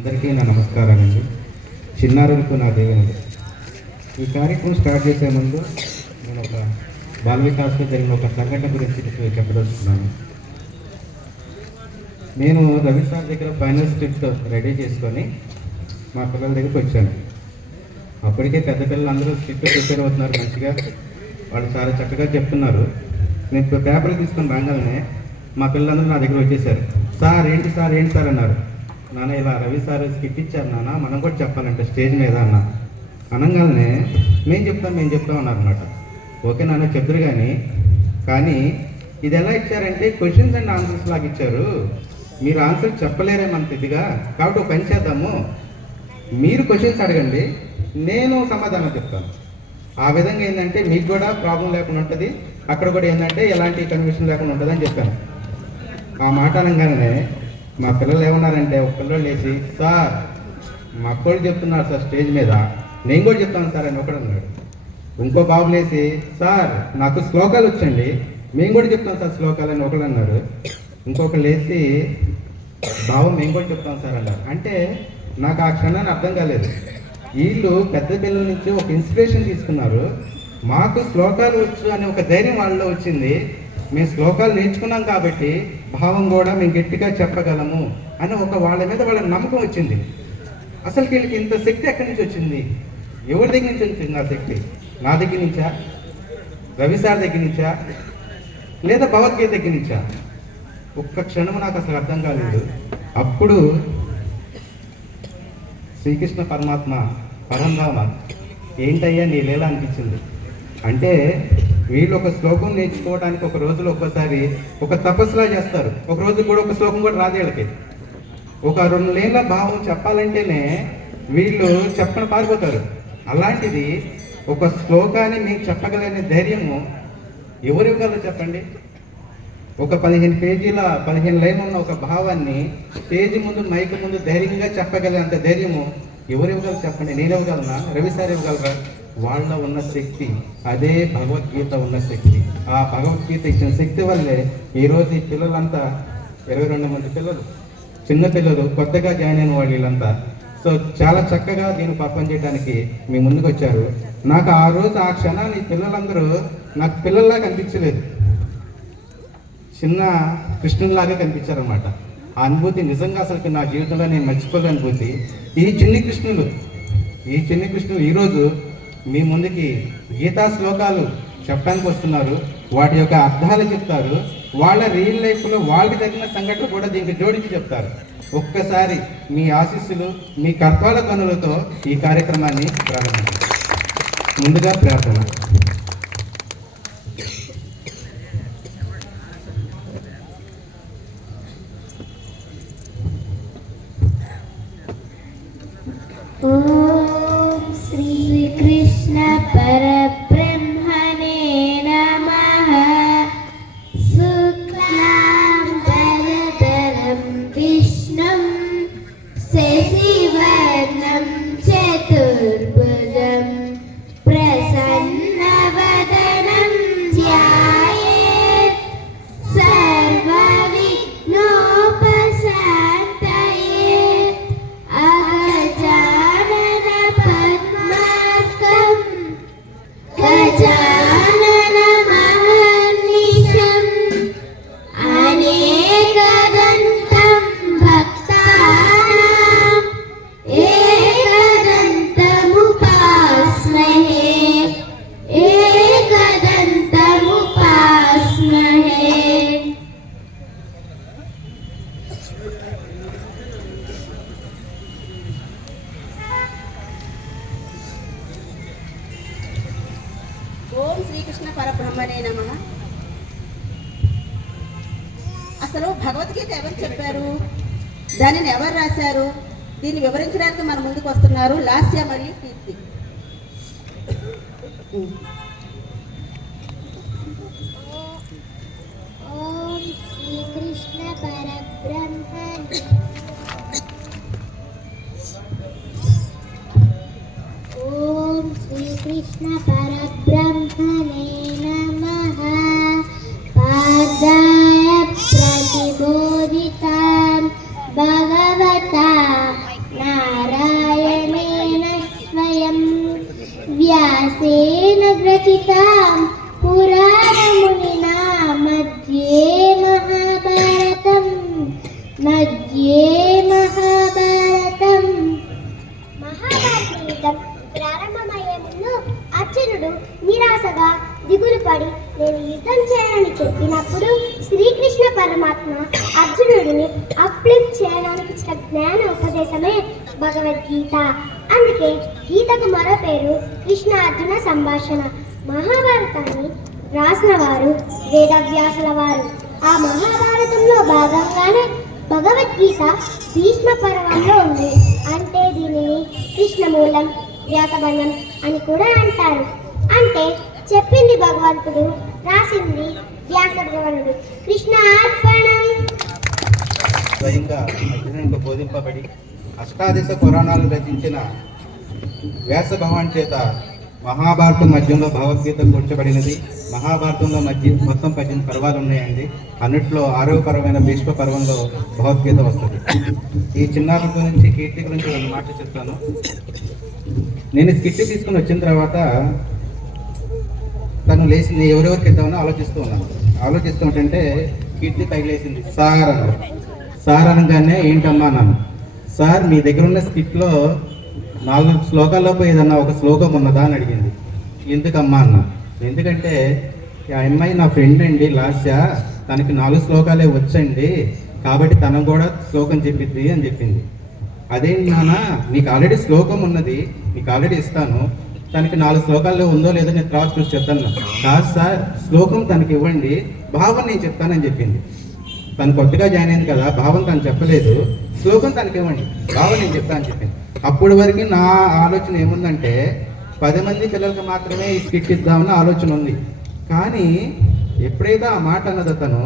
అందరికీ నా నమస్కారాలండి. చిన్నారులకు నా దేవుడు. ఈ కార్యక్రమం స్టార్ట్ చేసే ముందు నేను ఒక బాల వికాస్లో జరిగిన ఒక సంఘటన గురించి చెప్పదలుచుకున్నాను. నేను రవి సార్ దగ్గర ఫైనల్ స్క్రిప్ట్ రెడీ చేసుకొని మా పిల్లల దగ్గరికి వచ్చాను. అప్పటికే పెద్ద పిల్లలు అందరూ స్క్రిప్ట్ ప్రిపేర్ అవుతున్నారు, మంచిగా వాళ్ళు చాలా చక్కగా చెప్తున్నారు. నేను పేపర్లు తీసుకొని రాగానే మా పిల్లలందరూ నా దగ్గర వచ్చేసారు. సార్ ఏంటి సార్ అన్నారు. నాన్న ఇలా రవి సార్ స్కిట్ ఇచ్చారు నాన్న, మనం కూడా చెప్పాలంటే స్టేజ్ మీద అన్న అనగానే మేము చెప్తాం అన్నారన్నమాట. ఓకే నాన్న చెప్తారు కానీ ఇది ఎలా ఇచ్చారంటే క్వశ్చన్స్ అండ్ ఆన్సర్స్ లాగా ఇచ్చారు, మీరు ఆన్సర్ చెప్పలేరేమంత ఇదిగా, కాబట్టి ఒక పని చేద్దాము, మీరు క్వశ్చన్స్ అడగండి, నేను సమాధానం చెప్తాను. ఆ విధంగా ఏంటంటే మీకు కూడా ప్రాబ్లం లేకుండా ఉంటుంది, అక్కడ కూడా ఏంటంటే ఎలాంటి కన్ఫ్యూషన్ లేకుండా ఉంటుంది అని చెప్పాను. ఆ మాట అనగానే మా పిల్లలు ఏమన్నారంటే, ఒక పిల్లలు లేచి సార్ మా అక్కోళ్ళు చెప్తున్నారు సార్ స్టేజ్ మీద, నేను కూడా చెప్తాను సార్ అని ఒకడు అన్నాడు. ఇంకో బాబు లేచి సార్ నాకు శ్లోకాలు వచ్చండి, మేము కూడా చెప్తాం సార్ శ్లోకాలు అని ఒకడు అన్నారు. ఇంకొకరు లేచి బాబు మేము కూడా చెప్తాం సార్ అన్నారు. అంటే నాకు ఆ క్షణాన్ని అర్థం కాలేదు. వీళ్ళు పెద్ద పిల్లల నుంచి ఒక ఇన్స్పిరేషన్ తీసుకున్నారు, మాకు శ్లోకాలు వచ్చు అనే ఒక ధైర్యం వాళ్ళలో వచ్చింది, మేము శ్లోకాలు నేర్చుకున్నాం కాబట్టి భావం కూడా మేము గట్టిగా చెప్పగలము అని ఒక వాళ్ళ మీద వాళ్ళ నమ్మకం వచ్చింది. అసలు వీళ్ళకి ఇంత శక్తి ఎక్కడి నుంచి వచ్చింది, ఎవరి దగ్గర నుంచి వచ్చింది ఆ శక్తి? నా దగ్గర నుంచా, రవి సార్ దగ్గర నుంచా, లేదా భగవద్గీత దగ్గర నుంచా? ఒక్క క్షణం నాకు అసలు అర్థం కాలేదు. అప్పుడు శ్రీకృష్ణ పరమాత్మ పరంధామ ఏంటయ్యా నీ లీల అనిపించింది. అంటే వీళ్ళు ఒక శ్లోకం నేర్చుకోవడానికి ఒక రోజులో ఒక్కసారి ఒక తపస్సులా చేస్తారు, ఒక రోజు కూడా ఒక శ్లోకం కూడా రాదు వీళ్ళకి. ఒక 2 నెలల భావం చెప్పాలంటేనే వీళ్ళు చెప్పని పారిపోతారు. అలాంటిది ఒక శ్లోకాన్ని మీకు చెప్పగలనే ధైర్యము ఎవరు ఇవ్వగలరు చెప్పండి? ఒక 15 పేజీల 15 లైన్ ఉన్న ఒక భావాన్ని స్టేజ్ ముందు మైక్ ముందు ధైర్యంగా చెప్పగలంత ధైర్యము ఎవరు ఇవ్వగలరు చెప్పండి? నేను ఇవ్వగలనా? రవి సార్ ఇవ్వగలరా? వాళ్ళ ఉన్న శక్తి అదే భగవద్గీత ఉన్న శక్తి. ఆ భగవద్గీత ఇచ్చిన శక్తి వల్లే ఈరోజు ఈ పిల్లలంతా 22 మంది పిల్లలు, చిన్న పిల్లలు, కొత్తగా జాయిన్ అయిన వాళ్ళు వీళ్ళంతా సో చాలా చక్కగా దీన్ని పర్ఫామ్ చేయడానికి మీ ముందుకు వచ్చారు. నాకు ఆ రోజు ఆ క్షణాన్ని పిల్లలందరూ నాకు పిల్లల్లాగా కనిపించలేదు, చిన్న కృష్ణుల్లాగా కనిపించారనమాట. ఆ అనుభూతి నిజంగా అసలు నా జీవితంలో నేను మర్చిపోలే అనుభూతి. ఈ చిన్ని కృష్ణులు ఈరోజు మీ ముందుకి గీతా శ్లోకాలు చెప్పడానికి వస్తున్నారు, వాటి యొక్క అర్థాలు చెప్తారు, వాళ్ళ రియల్ లైఫ్లో వాళ్ళకి తగిన సంఘటన కూడా దీనికి జోడించి చెప్తారు. ఒక్కసారి మీ ఆశీస్సులు, మీ కర్పాల కనులతో ఈ కార్యక్రమాన్ని ప్రారంభించారు. ముందుగా ప్రార్థన. ఓం శ్రీ కృష్ణ పరబ్రహ్మణే నమః. శుక్లాం వరదరం విష్ణుం శశివర్ణం చతుర్భుజం ప్రసన్నవదనం ధ్యాయేత్ సర్వవిఘ్నోపశాంతయే. గజాననమహర్నిశం అనేకదంతం భక్తానాం ఏకదంతముపాస్మహే. ఓం శ్రీకృష్ణ పరబ్రహ్మణే నమః. అసలు భగవద్గీత ఎవరు చెప్పారు, దానిని ఎవరు రాశారు, దీన్ని వివరించడానికి మన ముందుకు వస్తున్నారు లాస్య మరియు కీర్తి. ఓం శ్రీకృష్ణ పరబ్రహ్మణే ఓం శ్రీకృష్ణ పరబ్రహ్మణే నమః. పాదాయ ప్రతిబోధితాం భగవతా సందేశమే భగవద్గీత. అందుకే గీతకు మరో పేరు కృష్ణ అర్జున సంభాషణ. మహాభారతాన్ని రాసిన వారు వేదవ్యాసుల వారు. ఆ మహాభారతంలో భాగంగానే భగవద్గీత భీష్మ పర్వంలో ఉంది. అంటే దీనిని కృష్ణమూలం, వ్యాసబంధం అని కూడా అంటారు. అంటే చెప్పింది భగవంతుడు, రాసింది వ్యాసభగవానుడు. కృష్ణార్పణం. స్వయంగా అర్జునునికి బోధింపబడి అష్టాదశ పురాణాలు రచించిన వ్యాస భగవాన్ చేత మహాభారతం మధ్యంలో భగవద్గీత కూర్చబడినది. మహాభారతంలో మొత్తం 18 పర్వాలు ఉన్నాయండి. అన్నిట్లో 6వ పర్వమైన భీష్మ పర్వంలో భగవద్గీత వస్తుంది. ఈ చిన్నారి గురించి, కీర్తి గురించి 2 మాటలు చెప్తాను. నేను స్కిట్ తీసుకుని వచ్చిన తర్వాత తను లేచి నేను ఎవరెవరికి ఇద్దామని ఆలోచిస్తూ ఉంటే కీర్తి పైకి లేచింది. సార్ అనగానే ఏంటమ్మా అన్నాను. సార్ మీ దగ్గర ఉన్న స్కిట్లో 4 శ్లోకాల్లోపు ఏదన్నా ఒక శ్లోకం ఉన్నదా అని అడిగింది. ఎందుకమ్మా అన్న. ఎందుకంటే ఆ అమ్మాయి నా ఫ్రెండ్ అండి లాస్య, తనకి 4 శ్లోకాలే వచ్చండి, కాబట్టి తనకు కూడా శ్లోకం చెప్పిద్ది అని చెప్పింది. అదేంటి నాన్న, నీకు ఆల్రెడీ శ్లోకం ఉన్నది, నీకు ఆల్రెడీ ఇస్తాను, తనకి 4 శ్లోకాల్లో ఉందో లేదో నేను తర్వాత చూసి చెప్తాను. కాదు సార్, శ్లోకం తనకి ఇవ్వండి, భావం నేను చెప్తానని చెప్పింది. తను కొత్తగా జాయిన్ అయింది కదా, భావం తను చెప్పలేదు, శ్లోకం తనకి ఇవ్వండి, భావం నేను చెప్తానని చెప్పింది. అప్పటి వరకు నా ఆలోచన ఏముందంటే 10 మంది పిల్లలకు మాత్రమే ఈ స్కిట్ ఇద్దామని ఆలోచన ఉంది. కానీ ఎప్పుడైతే ఆ మాట అన్నదో తను,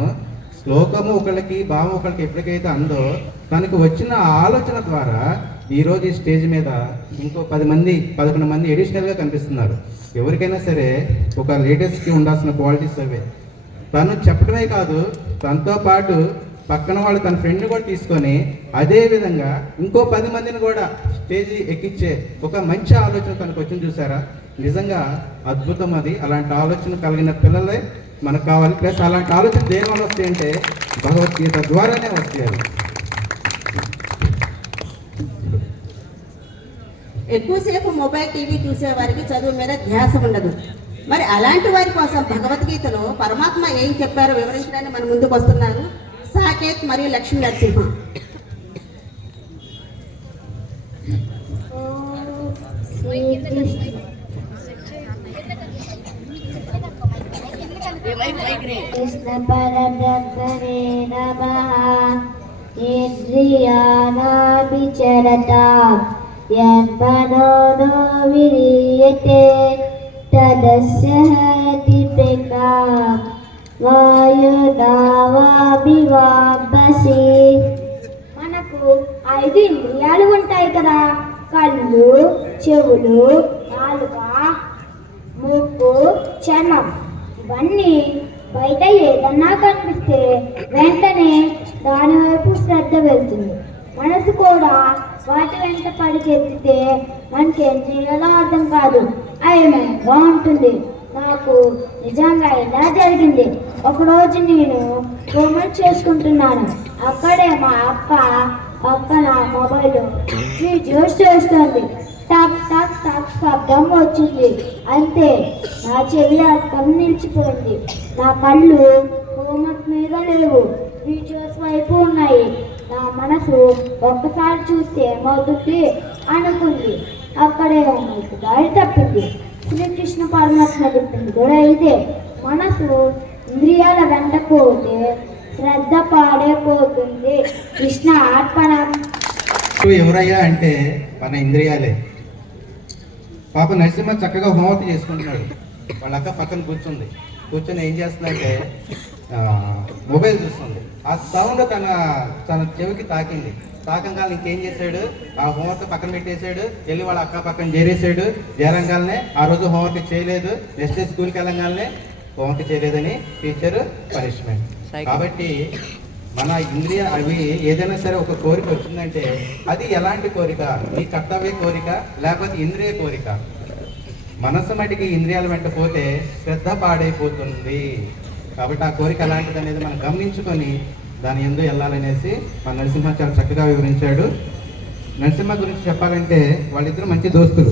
శ్లోకము ఒకళ్ళకి, భావం ఒకళ్ళకి ఎప్పటికైతే అందో, తనకు వచ్చిన ఆలోచన ద్వారా ఈరోజు ఈ స్టేజ్ మీద ఇంకో 11 మంది ఎడిషనల్గా కనిపిస్తున్నారు. ఎవరికైనా సరే ఒక లీడర్స్కి ఉండాల్సిన క్వాలిటీస్ అవే. తను చెప్పడమే కాదు, తనతో పాటు పక్కన వాళ్ళు తన ఫ్రెండ్ని కూడా తీసుకొని అదే విధంగా ఇంకో 10 మందిని కూడా స్టేజీ ఎక్కించే ఒక మంచి ఆలోచన తనకు వచ్చింది. చూసారా, నిజంగా అద్భుతం అది. అలాంటి ఆలోచన కలిగిన పిల్లలే మనకు కావాలి. ప్లస్ అలాంటి ఆలోచన దేని వల్ల వస్తాయంటే భగవద్గీత ద్వారానే వస్తాయి. ఎక్కువసేపు మొబైల్ టీవీ చూసే వారికి చదువు మీద ధ్యాస ఉండదు. మరి అలాంటి వారి కోసం భగవద్గీతలో పరమాత్మ ఏం చెప్పారో వివరించడానికి మన ముందుకు వస్తున్నారు సాకేత్ మరియు లక్ష్మీ నరసింహ. కృష్ణ పరబ్రహ్మణే నమః. ఇంద్రియాణాభిచరతాం యన్మనో న విలీయతే తదస్య హతి ప్రజ్ఞాం వాయునావాభివాంబసి. మనకు 5 ఇంద్రియాలు ఉంటాయి కదా, కళ్ళు, చెవులు, నాలుక, ముక్కు, చర్మం. ఇవన్నీ బయట ఏదన్నా కనిపిస్తే వెంటనే దాని వైపు శ్రద్ధ వెళ్తుంది. మనసు కూడా వాటి వెంట పరిగెత్తితే మనకేం చేయాలో అర్థం కాదు, అయమయంగా ఉంటుంది. నాకు నిజంగా ఇలా జరిగింది. ఒకరోజు నేను హోంవర్క్ చేసుకుంటున్నాను. అక్కడే మా అక్క పక్కన మొబైల్ వీడియోస్ చేస్తుంది. టక్ టక్ టక్ శబ్దం వచ్చింది. అంతే, నా చెవిలో అర్థం నిలిచిపోయింది. నా కళ్ళు హోంవర్క్ మీద లేవు, వీడియోస్ వైపు ఉన్నాయి. నా మనసు ఒక్కసారి చూస్తే ఏమవుతుంది అనుకుంది. అక్కడే హోంవర్క్ దారి తప్పింది. శ్రీకృష్ణ పరమాత్మ చెప్పింది కూడా ఇదే. మనసు ఇంద్రియాల వెంట పోతే శ్రద్ధ పాడైపోతుంది. కృష్ణ అర్పణం. ఎవరయ్యా అంటే మన ఇంద్రియాలే. పాప నరసింహ చక్కగా హోంవర్క్ చేసుకుంటున్నాడు. వాళ్ళ అక్క పక్కన కూర్చొని ఏం చేస్తుందంటే మొబైల్ చూస్తుంది. ఆ సౌండ్ తన చెవికి తాకింది. తాకంగానే ఇంకేం చేశాడు, ఆ హోంవర్క్ పక్కన పెట్టేశాడు, వెళ్ళి వాళ్ళ అక్క పక్కన చేరంగానే ఆ రోజు హోంవర్క్ చేయలేదు. నెక్స్ట్ డే స్కూల్కి వెళ్ళంగానే హోంవర్క్ చేయలేదని టీచర్ పనిష్మెంట్. కాబట్టి మన ఇంద్రియ అవి ఏదైనా సరే ఒక కోరిక వచ్చిందంటే అది ఎలాంటి కోరిక, నీ కర్తవ్య కోరిక లేకపోతే ఇంద్రియ కోరిక. మనసు మటుకి ఇంద్రియాల వెంట పోతే శ్రద్ధ పాడైపోతుంది. కాబట్టి ఆ కోరిక ఎలాంటిది అనేది మనం గమనించుకొని దాని ఎందు వెళ్ళాలనేసి మన నరసింహ చాలా చక్కగా వివరించాడు. నరసింహ గురించి చెప్పాలంటే వాళ్ళిద్దరు మంచి దోస్తులు.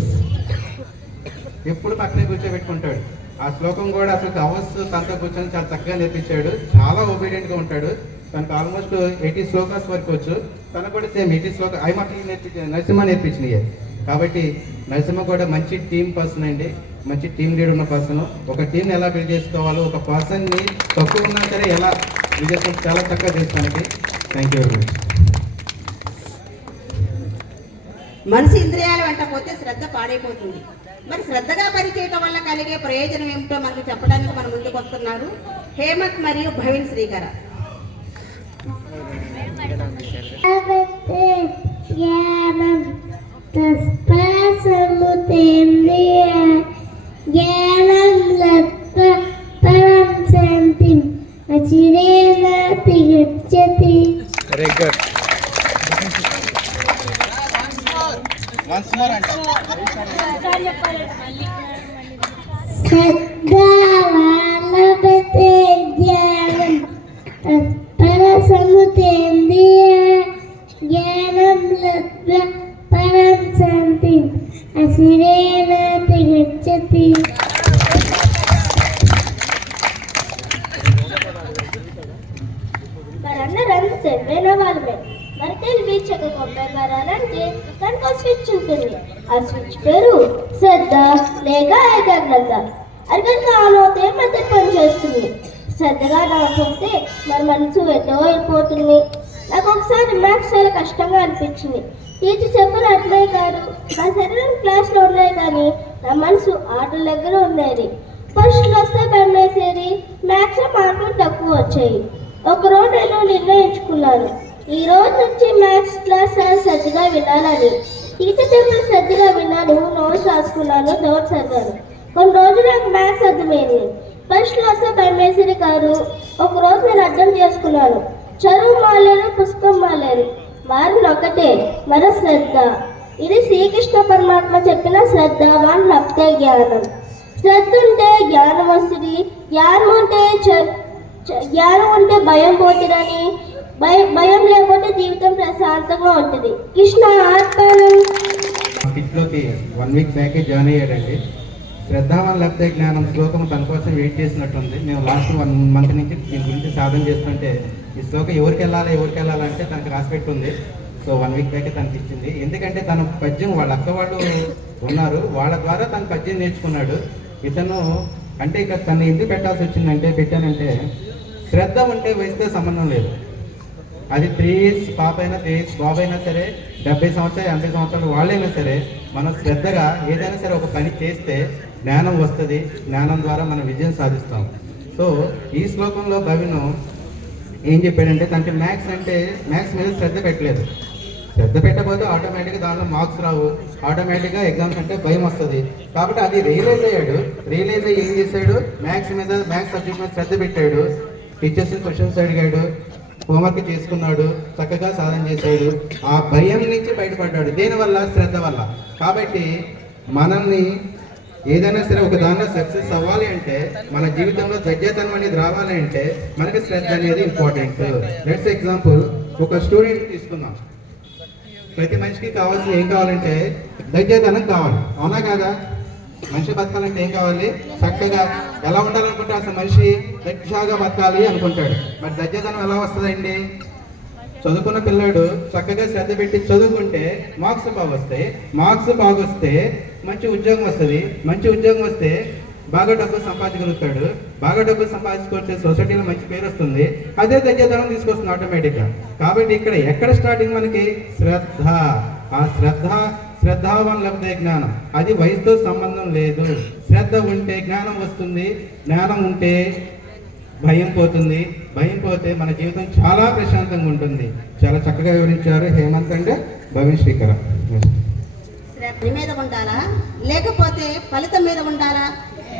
ఎప్పుడు పక్కనే కూర్చోబెట్టుకుంటాడు. ఆ శ్లోకం కూడా అసలు అవర్స్ తనతో కూర్చొని చాలా చక్కగా నేర్పించాడు. చాలా ఒబీడియంట్గా ఉంటాడు. తనకు ఆల్మోస్ట్ 80 శ్లోకాస్ వరకు వచ్చు. తనకు కూడా సేమ్ 80 శ్లోక ఐమాకి నరసింహ నేర్పించినాయి. కాబట్టి నరసింహ కూడా మంచి టీం పర్సన్ అండి, మంచి టీం లీడర్ ఉన్న పర్సన్. ఒక టీం ఎలా బిల్డ్ చేసుకోవాలో, ఒక పర్సన్ని తక్కువ ఉన్నా సరే ఎలా బిల్డ్ చేసుకోవాలి చాలా చక్కగా చేస్తానికి. Thank you very much. మనసు ఇంద్రియాల వెంట పోతే శ్రద్ధ పాడైపోతుంది. మరి శ్రద్ధగా పనిచేయటం వల్ల కలిగే ప్రయోజనం ఏమిటో మనకు చెప్పడానికి మన ముందుకు వస్తున్నారు హేమంత్ మరియు Bhavin Srikara. Very good. Once more అంటే మరన్నరం చెందిన వాళ్ళమే. మరి తెలివి చక్కగా మారాలంటే దానికి ఒక స్విచ్ ఉంటుంది. ఆ స్విచ్ పేరు శ్రద్ధ లేక ఏకాగ్రత. అరగంట ఆలోతే మధ్య పనిచేస్తుంది. శ్రద్ధగా రాకపోతే మన మనసు ఎటో అయిపోతుంది. నాకు ఒకసారి మ్యాథ్స్ చాలా కష్టంగా అనిపించింది. టీచర్ చెప్పని అర్థమై కాదు, నా శరీరం క్లాస్లో ఉన్నాయి కానీ నా మనసు ఆటల దగ్గర ఉండేది. ఫస్ట్లో వస్తే భయం వేసేది, మ్యాథ్స్లో మార్కులు తక్కువ వచ్చాయి. ఒకరోజు నేను నిర్ణయించుకున్నాను, ఈ రోజు నుంచి మ్యాథ్స్ క్లాస్ శ్రద్ధగా వినాలని. టీచర్ చెప్పిన శ్రద్ధగా విన్నాను, నోట్స్ రాసుకున్నాను, నోట్స్ చదివాను. కొన్ని రోజులు నాకు మ్యాథ్స్ అర్థమైంది. ఫస్ట్లో వస్తే భయం వేసేది కాదు. ఒకరోజు నేను అర్థం చేసుకున్నాను, చదువు మాలేరు, పుస్తకం మాలేరు, మార్పులు ఒకటే, మన శ్రద్ధ. ఇది శ్రీకృష్ణ పరమాత్మ చెప్పిన శ్రద్ధవాన్ లబ్ధే జ్ఞానం. శ్రద్ధ ఉంటే జ్ఞానం వస్తుంది, జ్ఞానం ఉంటే భయం పోతుందని, భయం లేకపోతే జీవితం ప్రశాంతంగా ఉంటుంది. కృష్ణ ఆత్మానం. కిట్లోకి 1 వీక్ బ్యాకే జాయిన్ అయ్యాడండి. శ్రద్ధావాన్ లబ్ధే జ్ఞానం శ్లోకం తన కోసం వెయిట్ చేసినట్టుంది. మేము లాస్ట్ 1 మంత్ నుంచి దీని గురించి సాధన చేస్తుంటే ఈ శ్లోకం ఎవరికి వెళ్ళాలంటే తనకు రాసి పెట్టుంది. సో 1 వీక్ బ్యాకే తనకి ఇచ్చింది. ఎందుకంటే తన పద్యం వాళ్ళ అక్క వాళ్ళు ఉన్నారు, వాళ్ళ ద్వారా తన పద్యం నేర్చుకున్నాడు. ఇతను అంటే ఇక తను ఎందుకు పెట్టాల్సి వచ్చిందంటే పెట్టానంటే శ్రద్ధ ఉంటే వయసుతో సంబంధం లేదు. అది 3 ఇయర్స్ పాప అయినా 3 ఇయర్స్ బాబు అయినా సరే 70 సంవత్సరాలు 80 సంవత్సరాలు వాళ్ళైనా సరే మనం శ్రద్ధగా ఏదైనా సరే ఒక పని చేస్తే జ్ఞానం వస్తుంది. జ్ఞానం ద్వారా మనం విజయం సాధిస్తాం. సో ఈ శ్లోకంలో భవిను ఏం చెప్పాడంటే తనకి మ్యాథ్స్ మీద శ్రద్ధ పెట్టలేదు. శ్రద్ధ పెట్టకపోతే ఆటోమేటిక్గా దానిలో మార్క్స్ రావు, ఆటోమేటిక్గా ఎగ్జామ్స్ అంటే భయం వస్తుంది. కాబట్టి అది రియలైజ్ అయ్యాడు. రియలైజ్ అయ్యి ఏం చేశాడు, మ్యాథ్స్ సబ్జెక్ట్ మీద శ్రద్ధ పెట్టాడు. టీచర్స్ని క్వశ్చన్స్ అడిగాడు, హోంవర్క్ చేసుకున్నాడు, చక్కగా సాధన చేశాడు. ఆ భయం నుంచి బయటపడ్డాడు. దేనివల్ల? శ్రద్ధ వల్ల. కాబట్టి మనల్ని ఏదైనా సరే ఒక దానిలో సక్సెస్ అవ్వాలి అంటే, మన జీవితంలో ధైర్యతనం అనేది రావాలి అంటే మనకి శ్రద్ధ అనేది ఇంపార్టెంట్. లెట్స్ ఎగ్జాంపుల్ ఒక స్టూడెంట్ తీసుకుందాం. ప్రతి మనిషికి కావాల్సిన ఏం కావాలంటే ధైర్యతనం కావాలి, అవునా కాదా? మనిషి బతకాలంటే ఏం కావాలి? చక్కగా ఎలా ఉండాలనుకుంటే అసలు మనిషి దక్షగా బతకాలి అనుకుంటాడు. మరి ధైర్యతనం ఎలా వస్తుందండి? చదువుకున్న పిల్లాడు చక్కగా శ్రద్ధ పెట్టి చదువుకుంటే మార్క్స్ బాగొస్తాయి. మార్క్స్ బాగొస్తే మంచి ఉద్యోగం వస్తుంది. మంచి ఉద్యోగం వస్తే బాగా డబ్బులు సంపాదించగలుగుతాడు. బాగా డబ్బులు సంపాదించుకుంటే సొసైటీలో మంచి పేరు వస్తుంది. అదే ధైర్యతనం తీసుకొస్తుంది ఆటోమేటిక్గా. కాబట్టి ఇక్కడ ఎక్కడ స్టార్టింగ్ మనకి? శ్రద్ధ. ఆ శ్రద్ధావాన్ లబ్ధే జ్ఞానం. అది వయసుతో సంబంధం లేదు. శ్రద్ధ ఉంటే జ్ఞానం వస్తుంది, జ్ఞానం ఉంటే భయం పోతుంది, భయం పోతే మన జీవితం చాలా ప్రశాంతంగా ఉంటుంది. చాలా చక్కగా వివరించారు హేమంత్ అండ్ భవిన్ శ్రీకర. శ్రద్ధ మీద ఉండాలా లేకపోతే ఫలితం మీద ఉండాలా?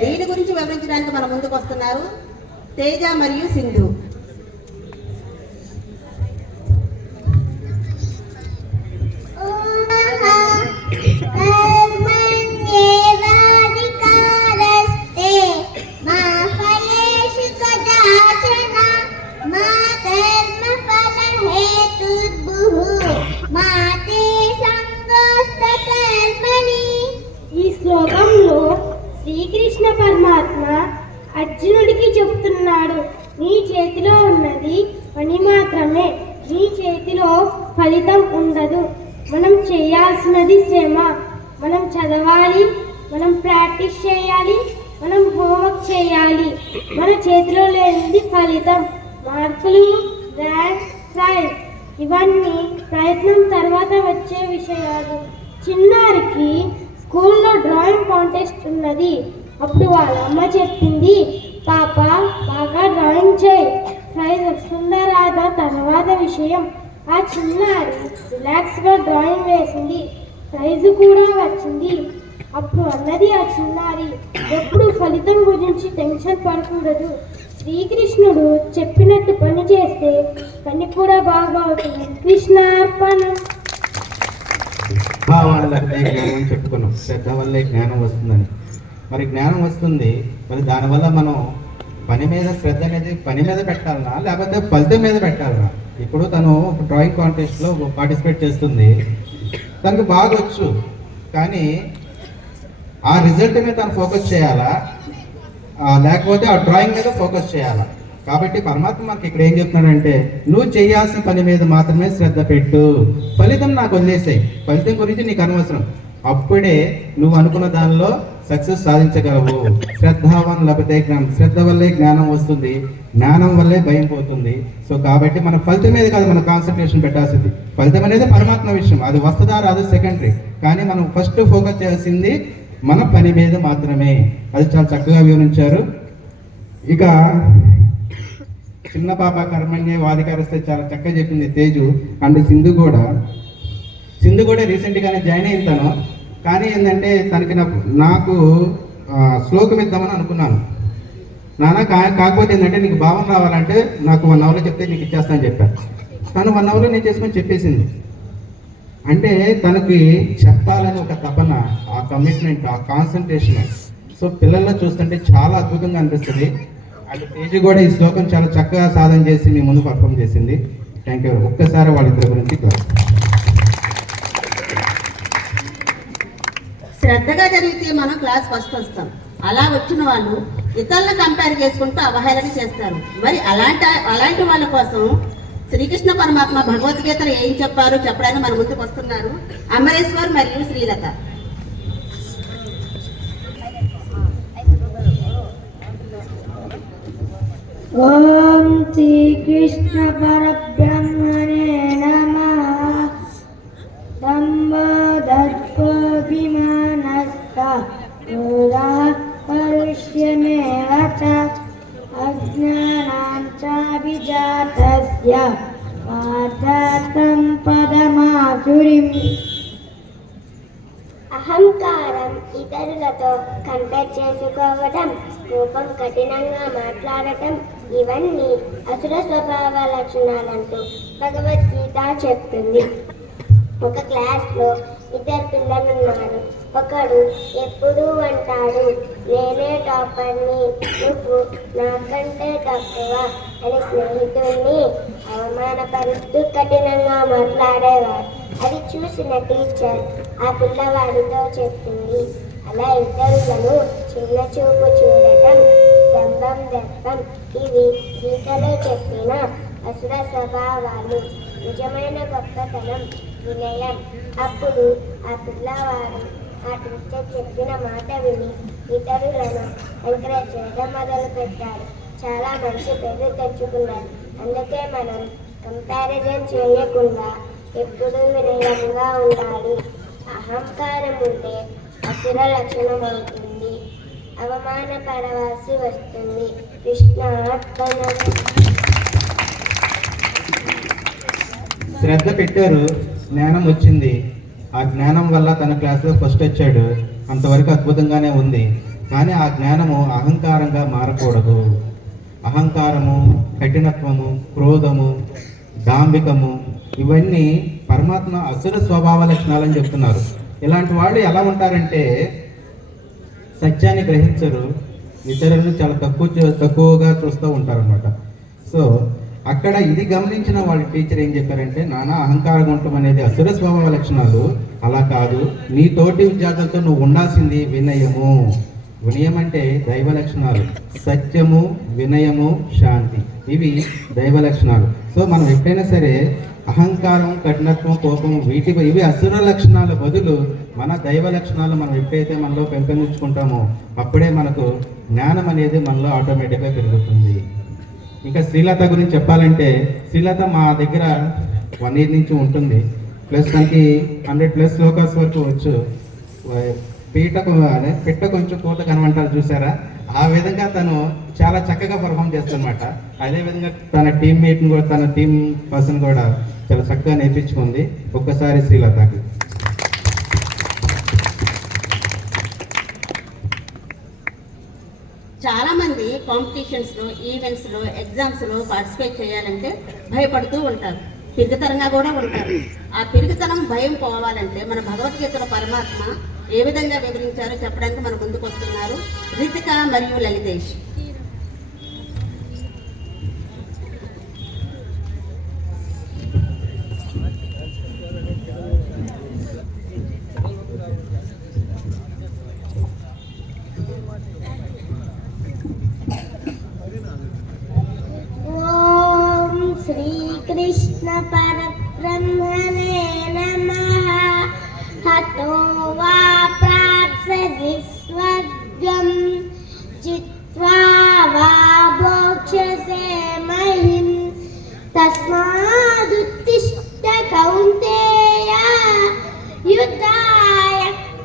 దీని గురించి వివరించడానికి మన ముందుకు వస్తున్నారు తేజ మరియు సింధు. ఈ శ్లోకంలో శ్రీకృష్ణ పరమాత్మ అర్జునుడికి చెబుతున్నాడు, నీ చేతిలో ఉన్నది మణిమాత చేయాల్సినది శ్రమ. మనం చదవాలి, మనం ప్రాక్టీస్ చేయాలి, మనం హోంవర్క్ చేయాలి. మన చేతిలో లేనిది ఫలితం, మార్కులు, ర్యాంక్, ప్రైజ్. ఇవన్నీ ప్రయత్నం తర్వాత వచ్చే విషయాలు. చిన్నారికి స్కూల్లో డ్రాయింగ్ కాంటెస్ట్ ఉన్నది. అప్పుడు వాళ్ళ అమ్మ చెప్పింది, పాప బాగా డ్రాయింగ్ చేయి, ప్రైజ్ వస్తుందా రాదా తర్వాత విషయం. ఆ చిన్నారి రిలాక్స్గా డ్రాయింగ్ వేసింది, ప్రైజ్ కూడా వచ్చింది. అప్పుడు అన్నది ఆ చిన్నారి, ఎప్పుడు ఫలితం గురించి టెన్షన్ పడకూడదు. శ్రీకృష్ణుడు చెప్పినట్టు పని చేస్తే పని కూడా బాగా అవుతుంది. కృష్ణార్పణం. భావాలే జ్ఞానం అని చెప్పుకున్నాం. శ్రద్ధ వల్లే జ్ఞానం వస్తుందని. మరి జ్ఞానం వస్తుంది, మరి దానివల్ల మనం పని మీద శ్రద్ధ అనేది పని మీద పెట్టాలనా లేకపోతే ఫలితం మీద పెట్టాలనా? ఇప్పుడు తను డ్రాయింగ్ కాంటెస్ట్లో పార్టిసిపేట్ చేస్తుంది, తనకు బాగా వచ్చు, కానీ ఆ రిజల్ట్ మీద తను ఫోకస్ చేయాలా లేకపోతే ఆ డ్రాయింగ్ మీద ఫోకస్ చేయాలా? కాబట్టి పరమాత్మ మనకి ఇక్కడ ఏం చెప్తున్నాడంటే, నువ్వు చేయాల్సిన పని మీద మాత్రమే శ్రద్ధ పెట్టు, ఫలితం నాకు వదిలేసాయి, ఫలితం గురించి నీకు అనవసరం. అప్పుడే నువ్వు అనుకున్న దానిలో సక్సెస్ సాధించగలవు. శ్రద్ధావన్ లభతే జ్ఞానం. శ్రద్ధ వల్లే జ్ఞానం వస్తుంది, జ్ఞానం వల్లే భయం పోతుంది. సో కాబట్టి మన ఫలితం మీద కాదు మనం కాన్సన్ట్రేషన్ పెట్టాల్సింది. ఫలితం అనేది పరమాత్మ విషయం, అది వస్తుందా రాదు సెకండరీ. కానీ మనం ఫస్ట్ ఫోకస్ చేయాల్సింది మన పని మీద మాత్రమే. అది చాలా చక్కగా వివరించారు. ఇక చిన్న పాప కర్మణ్య వాదికారస్తే చాలా చక్కగా చెప్పింది తేజు. అండ్ సింధు కూడా రీసెంట్గానే జాయిన్ అయిన తను. కానీ ఏంటంటే తనకి నాకు శ్లోకం ఇద్దామని అనుకున్నాను. కాకపోతే ఏంటంటే నీకు భావన రావాలంటే నాకు 1 అవర్లో చెప్తే నీకు ఇచ్చేస్తానని చెప్పాను. తను 1 అవర్లో నేను చేసుకొని చెప్పేసింది. అంటే తనకి చెప్పాలని ఒక తపన, ఆ కమిట్మెంట్, ఆ కాన్సన్ట్రేషన్. సో పిల్లల్లో చూస్తుంటే చాలా అద్భుతంగా అనిపిస్తుంది. అండ్ తేజు కూడా ఈ శ్లోకం చాలా చక్కగా సాధన చేసి మీ ముందు పర్ఫామ్ చేసింది. Thank you. ఒక్కసారి వాళ్ళిద్దరి గురించి శ్రద్ధగా జరిగితే మనం క్లాస్ ఫస్ట్ వస్తాం. అలా వచ్చిన వాళ్ళు ఇతరులను కంపేర్ చేసుకుంటూ అవహేళన చేస్తారు. మరి అలాంటి వాళ్ళ కోసం శ్రీకృష్ణ పరమాత్మ భగవద్గీతలో ఏం చెప్పారు చెప్పడానికి మన ముందుకు వస్తున్నారు అమరేశ్వర్ మరియు శ్రీలత. ఓం శ్రీకృష్ణ పరబ్రహ్మణే నమః. సంబోధత్కోభిమానస్త క్రోధః పరుష్యమేవ చ అజ్ఞానాం చాభిజాతస్య పార్థం పదమాసురిం. అహంకారం, ఇతరులతో కంపేర్ చేసుకోవడం, కోపం, కఠినంగా మాట్లాడటం ఇవన్నీ అసుర స్వభావ లక్షణాలంటూ భగవద్గీత చెప్తుంది. ఒక క్లాస్లో 2 పిల్లలున్నారు. ఒకడు ఎప్పుడూ అంటాడు, నేనే టాపర్ని, నువ్వు నాకంటే తక్కువ అని స్నేహితుడిని అవమానపరుస్తూ కఠినంగా మాట్లాడేవాడు. అది చూసిన టీచర్ ఆ పిల్లవాడితో చెప్పింది, అలా ఇతరులను చిన్న చూపు చూడటం, దంభం, దర్పం ఇవి గీతలో చెప్పిన అసుర స్వభావాలు. నిజమైన గొప్పతనం వినయం. అప్పుడు ఆ పిల్లవాడు ఆ టీచర్ చెప్పిన మాట విని ఇతరులను ఎంకరేజ్ చేయడం మొదలుపెట్టాడు. చాలా మంచి పేరు తెచ్చుకున్నారు. అందుకే మనం కంపారిజన్ చేయకుండా ఎప్పుడూ వినయంగా ఉండాలి. అహంకారం ఉంటే అసుర లక్షణం అవుతుంది, అవమానపడవలసి వస్తుంది. కృష్ణార్పణం. శ్రద్ధ పెట్టారు, జ్ఞానం వచ్చింది. ఆ జ్ఞానం వల్ల తన క్లాస్లో ఫస్ట్ వచ్చాడు. అంతవరకు అద్భుతంగానే ఉంది. కానీ ఆ జ్ఞానము అహంకారంగా మారకూడదు. అహంకారము, కఠినత్వము, క్రోధము, డాంబికము ఇవన్నీ పరమాత్మ అసుర స్వభావ లక్షణాలని చెప్తున్నారు. ఇలాంటి వాళ్ళు ఎలా ఉంటారంటే సత్యాన్ని గ్రహించరు, ఇతరులను చాలా తక్కువగా చూస్తూ ఉంటారన్నమాట. సో అక్కడ ఇది గమనించిన వాళ్ళ టీచర్ ఏం చెప్పారంటే, నానా అహంకారం ఉండటం అనేది అసుర స్వభావ లక్షణాలు, అలా కాదు, నీ తోటి విద్యార్థులతో నువ్వు ఉండాల్సింది వినయము. వినయం అంటే దైవ లక్షణాలు. సత్యము, వినయము, శాంతి ఇవి దైవ లక్షణాలు. సో మనం ఎప్పుడైనా సరే అహంకారం, కఠినత్వం, కోపం ఇవి అసుర లక్షణాల బదులు మన దైవ లక్షణాలు మనం ఎప్పుడైతే మనలో పెంపొందించుకుంటామో అప్పుడే మనకు జ్ఞానం అనేది మనలో ఆటోమేటిక్గా పెరుగుతుంది. ఇంకా శ్రీలత గురించి చెప్పాలంటే, శ్రీలత మా దగ్గర 1 year నుంచి ఉంటుంది. ప్లస్ తనకి 100+ శ్లోకాస్ వరకు వచ్చు. పిట్ట కొంచెం కూత కనమంటారు చూసారా, ఆ విధంగా తను చాలా చక్కగా పర్ఫామ్ చేస్తుందన్నమాట. అదేవిధంగా తన టీమ్మేట్ని కూడా, తన టీం పర్సన్ కూడా చాలా చక్కగా నేర్పించుకుంది. ఒక్కసారి శ్రీలతకి. చాలా మంది కాంపిటీషన్స్లో, ఈవెంట్స్లో, ఎగ్జామ్స్లో పార్టిసిపేట్ చేయాలంటే భయపడుతూ ఉంటారు, పిరికితనంగా కూడా ఉంటారు. ఆ పిరికితనం, భయం పోవాలంటే మన భగవద్గీతలో పరమాత్మ ఏ విధంగా వివరించారో చెప్పడానికి మన ముందుకు వస్తున్నారు రితిక మరియు లలితేష్. ఓం శ్రీకృష్ణ పరబ్రహ్మణే నమః. హతో వా ప్రాప్స్యసి స్వర్గం జిత్వా వా భోక్ష్యసే మహిం. తస్మాదుత్తిష్ఠ కౌంతేయ యుద్ధాయ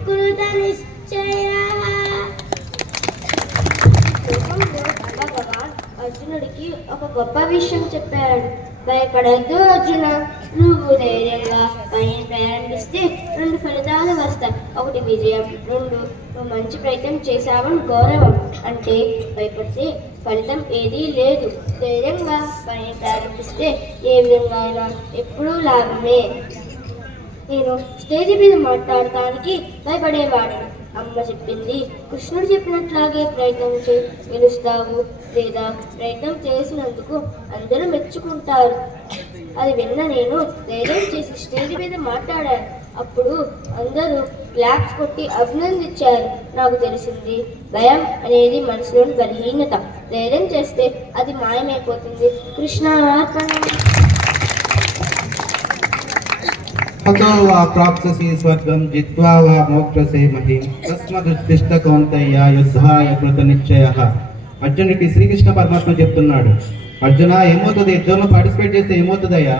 కృత నిశ్చయః. భగవాన్ అర్జునుడికి ఒక గొప్ప విషయం చెప్పాడు. భయపడద్దు అర్జున, నువ్వు ధైర్యంగా పైన ప్రయాణిస్తే 2 ఫలితాలు వస్తాయి. 1 విజయం, 2 నువ్వు మంచి ప్రయత్నం చేశావని గౌరవం. అంటే భయపడితే ఫలితం ఏదీ లేదు. ధైర్యంగా పైన ప్రారంభిస్తే ఏ విధంగా అయినా ఎప్పుడూ లాభమే. నేను స్టేజ్ మీద మాట్లాడటానికి భయపడేవాడిని. అమ్మ చెప్పింది, కృష్ణుడు చెప్పినట్లాగే ప్రయత్నం గెలుస్తావు, లేదా ప్రయత్నం చేసినందుకు అందరూ మెచ్చుకుంటారు. అది విన్న నేను ధైర్యం చేసి స్టేజ్ మీద మాట్లాడాను. అప్పుడు అందరూ క్లాప్స్ కొట్టి అభినందించారు. నాకు తెలిసింది, భయం అనేది మనసులోని బలహీనత. ధైర్యం చేస్తే అది మాయమైపోతుంది. కృష్ణ హతో వా ప్రాప్స్యసి స్వర్గం జిత్వా వా మోక్షసే మహిం. తస్మాదుత్తిష్ఠ కౌంతేయ యుద్ధాయ కృత నిశ్చయః. అర్జునుడికి శ్రీకృష్ణ పరమాత్మ చెప్తున్నాడు, అర్జున ఏమవుతుంది, యుద్ధంలో పార్టిసిపేట్ చేస్తే ఏమవుతుందయ్యా?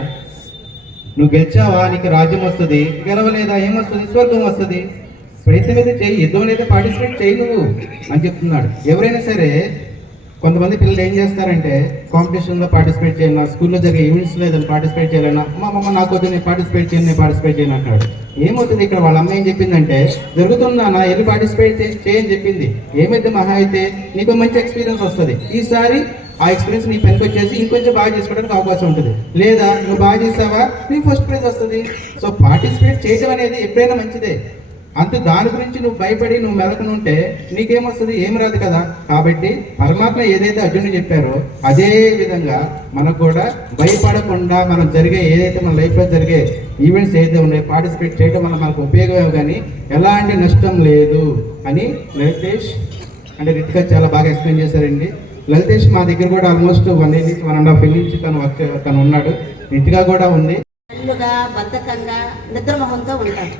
నువ్వు గెలిచావా, నీకు రాజ్యం వస్తుంది. గెలవలేదా, ఏమొస్తుంది? స్వర్గం వస్తుంది. ప్రయత్నం అయితే చెయ్యి, యుద్ధంలో అయితే పార్టిసిపేట్ చేయి నువ్వు అని చెప్తున్నాడు. ఎవరైనా సరే, కొంతమంది పిల్లలు ఏం చేస్తారంటే, కాంపిటీషన్లో పార్టిసిపేట్ చేయాలన్నా, స్కూల్లో జరిగే ఈవెంట్స్లో ఏదైనా పార్టిసిపేట్ చేయాలన్నా, అమ్మ నాకు వద్దు, నేను పార్టిసిపేట్ చేయను అంటాడు. ఏమవుతుంది ఇక్కడ? వాళ్ళ అమ్మ ఏం చెప్పిందంటే, జరుగుతుందా నా వెళ్ళి పార్టిసిపేట్ చేయని చెప్పింది. ఏమైతే మహా అయితే నీకు మంచి ఎక్స్పీరియన్స్ వస్తుంది. ఈసారి ఆ ఎక్స్పీరియన్స్ నీ పనికి వచ్చేసి ఇంకొంచెం బాగా చేసుకోవడానికి అవకాశం ఉంటుంది. లేదా నువ్వు బాగా చేసావా, నీకు ఫస్ట్ ప్రైజ్ వస్తుంది. సో పార్టిసిపేట్ చేయడం అనేది ఎప్పుడైనా మంచిదే. అంత దాని గురించి నువ్వు భయపడి నువ్వు మెలకనుంటే నీకేమొస్తుంది? ఏం రాదు కదా. కాబట్టి పరమాత్మ ఏదైతే అర్జునుడు చెప్పారో అదే విధంగా మనకు కూడా భయపడకుండా మనం జరిగే ఏదైతే మన లైఫ్లో జరిగే ఈవెంట్స్ ఏదైతే ఉన్నాయో పార్టిసిపేట్ చేయడం వల్ల మనకు ఉపయోగమే కానీ ఎలాంటి నష్టం లేదు అని లలితేష్ అంటే రితిక చాలా బాగా ఎక్స్ప్లెయిన్ చేశారండి. లలితేష్ మా దగ్గర కూడా ఆల్మోస్ట్ 1 year నుంచి 1.5 year నుంచి తను ఉన్నాడు. రితిక కూడా ఉంది. కళ్ళుగా, బద్ధకంగా, నిద్రమోహంతో ఉంటారు.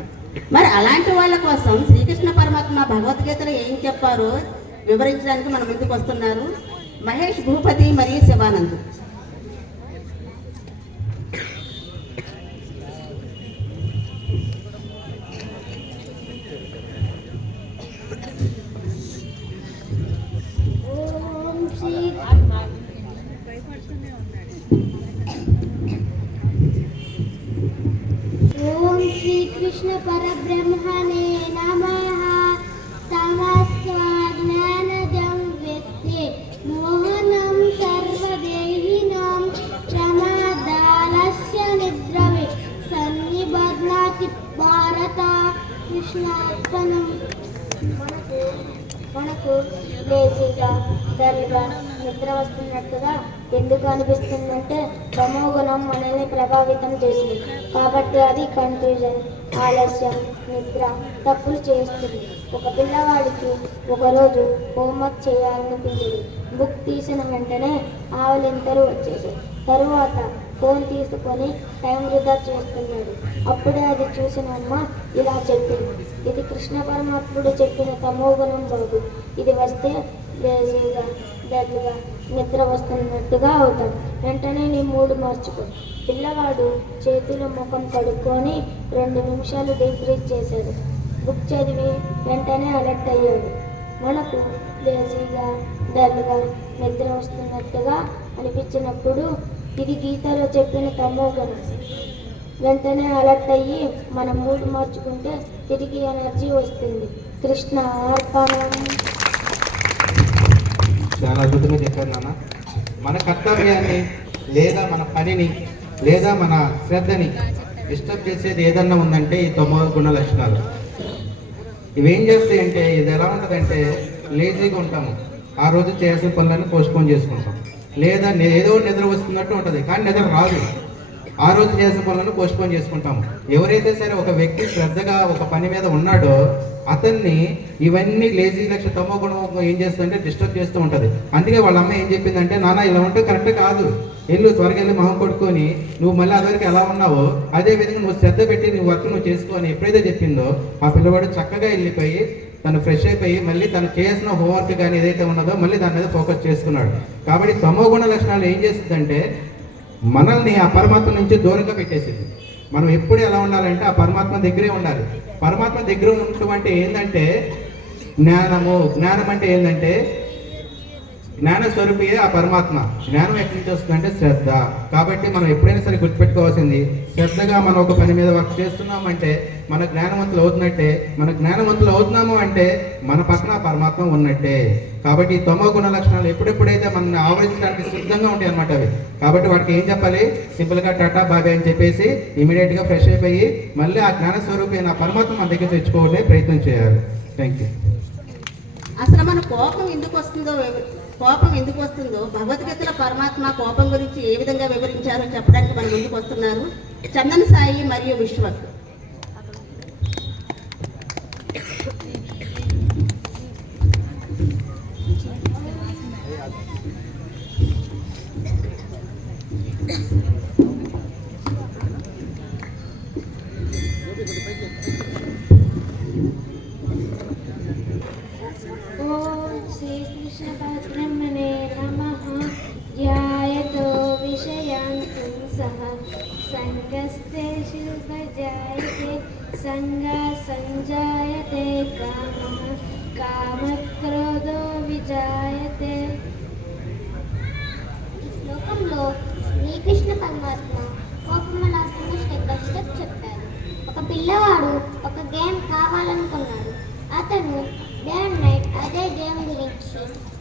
మరి అలాంటి వాళ్ళ కోసం శ్రీకృష్ణ పరమాత్మ భగవద్గీతలో ఏం చెప్పారో వివరించడానికి మన ముందుకు వస్తున్నారు మహేష్ భూపతి మరియు శివానంద్. ఓం శ్రీకృష్ణ పరబ్రహ్మణే నమః. తమస్వాజ్ఞానదం వ్యక్తే మోహనం సర్వదేహినాం ప్రమాదాలస్య నిద్రమే సన్నిబధ్నాతి భారత. కృష్ణార్పణం. మనకు లేజీగా, డల్గా, నిద్ర వస్తున్నట్టుగా ఎందుకు అనిపిస్తుందంటే తమోగుణం మనల్ని ప్రభావితం చేసింది. కాబట్టి అది కన్ఫ్యూజన్, ఆలస్యం, నిద్ర, తప్పులు చేస్తుంది. ఒక పిల్లవాడికి ఒకరోజు హోంవర్క్ చేయాలనిపించింది. బుక్ తీసిన వెంటనే ఆవలింతలు వచ్చేసాయి. తరువాత ఫోన్ తీసుకొని టైం వృధా చేస్తున్నాడు. అప్పుడే అది చూసిన అమ్మ ఇలా చెప్పింది, ఇది కృష్ణ పరమాత్ముడు చెప్పిన తమోగుణం బాబు. ఇది వస్తే లేజీగా డల్గా నిద్ర వస్తున్నట్టుగా అవుతాం. వెంటనే నీ మూడు మార్చుకో. పిల్లవాడు చేతిలో ముఖం కడుక్కొని 2 నిమిషాలు డీప్ బ్రీత్ చేశాడు. బుక్ చదివి వెంటనే అలర్ట్ అయ్యాడు. మనకు లేజీగా డల్గా నిద్ర వస్తున్నట్టుగా అనిపించినప్పుడు ఇది గీతలో చెప్పిన తమోగుణం. వెంటనే అలర్ట్ అయ్యి మనం మూడు మార్చుకుంటే తిరిగి ఎనర్జీ వస్తుంది. కృష్ణ అర్పణం. చాలా అద్భుతంగా చెప్పారు నాన్న. మన కర్తవ్యాన్ని లేదా మన పనిని లేదా మన శ్రద్ధని డిస్టర్బ్ చేసేది ఏదన్నా ఉందంటే ఈ 9 గుణ లక్షణాలు. ఇవేం చేస్తాయంటే ఇది ఎలా ఉంటుందంటే లేజీగా ఉంటాము, ఆ రోజు చేయాల్సిన పనులను పోస్ట్పోన్ చేసుకుంటాం. లేదా ఏదో నిద్ర వస్తున్నట్టు ఉంటుంది కానీ నిద్ర రాదు, ఆ రోజు చేసిన పనులను పోస్ట్పోన్ చేసుకుంటాము. ఎవరైతే సరే ఒక వ్యక్తి శ్రద్ధగా ఒక పని మీద ఉన్నాడో అతన్ని ఇవన్నీ లేజీ లక్ష తమో గుణం ఏం చేస్తుందంటే డిస్టర్బ్ చేస్తూ ఉంటుంది. అందుకే వాళ్ళ అమ్మ ఏం చెప్పిందంటే, నాన్న ఇలా ఉంటే కరెక్ట్ కాదు, వెళ్ళు త్వరగా వెళ్ళి మొహం కొట్టుకొని నువ్వు మళ్ళీ అదివరకు ఎలా ఉన్నావో అదే విధంగా నువ్వు శ్రద్ధ పెట్టి నీ వర్క్ నువ్వు చేసుకొని ఎప్పుడైతే చెప్పిందో ఆ పిల్లవాడు చక్కగా వెళ్ళిపోయి తను ఫ్రెష్ అయిపోయి మళ్ళీ తను చేసిన హోంవర్క్ కానీ ఏదైతే ఉన్నదో మళ్ళీ దాని మీద ఫోకస్ చేసుకున్నాడు. కాబట్టి తమో గుణ లక్షణాలు ఏం చేస్తుందంటే మనల్ని ఆ పరమాత్మ నుంచి దూరంగా పెట్టేసింది. మనం ఎప్పుడు ఎలా ఉండాలంటే ఆ పరమాత్మ దగ్గరే ఉండాలి. పరమాత్మ దగ్గర ఉండటం అంటే ఏంటంటే జ్ఞానము. జ్ఞానం అంటే ఏంటంటే జ్ఞాన స్వరూపియే ఆ పరమాత్మ. జ్ఞానం ఎక్కడి నుంచి వస్తుందంటే శ్రద్ధ. కాబట్టి మనం ఎప్పుడైనా సరే గుర్తుపెట్టుకోవాల్సింది, శ్రద్ధగా మనం ఒక పని మీద వర్క్ చేస్తున్నామంటే మన జ్ఞానవంతులు అవుతున్నట్టే. మన జ్ఞానవంతులు అవుతున్నాము అంటే మన పక్కన పరమాత్మ ఉన్నట్టే. కాబట్టి ఈ 9 గుణ లక్షణాలు ఎప్పుడెప్పుడైతే మనల్ని ఆవరించడానికి సిద్ధంగా ఉంటాయి అన్నమాట అవి. కాబట్టి వాటికి ఏం చెప్పాలి, సింపుల్గా టాటా బాబాయ్ అని చెప్పేసి ఇమీడియట్గా ఫ్రెష్ అయిపోయి మళ్ళీ ఆ జ్ఞాన స్వరూపి ఆ పరమాత్మ మన దగ్గర తెచ్చుకోవడే ప్రయత్నం చేయాలి. Thank you. అసలు మన కోపం ఎందుకు వస్తుందో భగవద్గీతలో పరమాత్మ కోపం గురించి ఏ విధంగా వివరించారో చెప్పడానికి మన ముందుకు వస్తున్నారు చందన్ సాయి మరియు విశ్వక్. శ్రీకృష్ణ పరబ్రహ్మణే నమః. ధ్యాయతో విషయాన్ పుంసః సంగస్తే శిల్పజాయతే సంగా సంజాయతే కామః కామక్రోధో విజాయతే. ఈ శ్లోకంలో శ్రీకృష్ణ పరమాత్మ కోపం లాస్యంగా స్టెప్ బై స్టెప్ చెప్పారు. ఒక పిల్లవాడు ఒక గేమ్ కావాలనుకున్నాడు. అతను డే అండ్ నైట్ అదే గేమ్ గురించి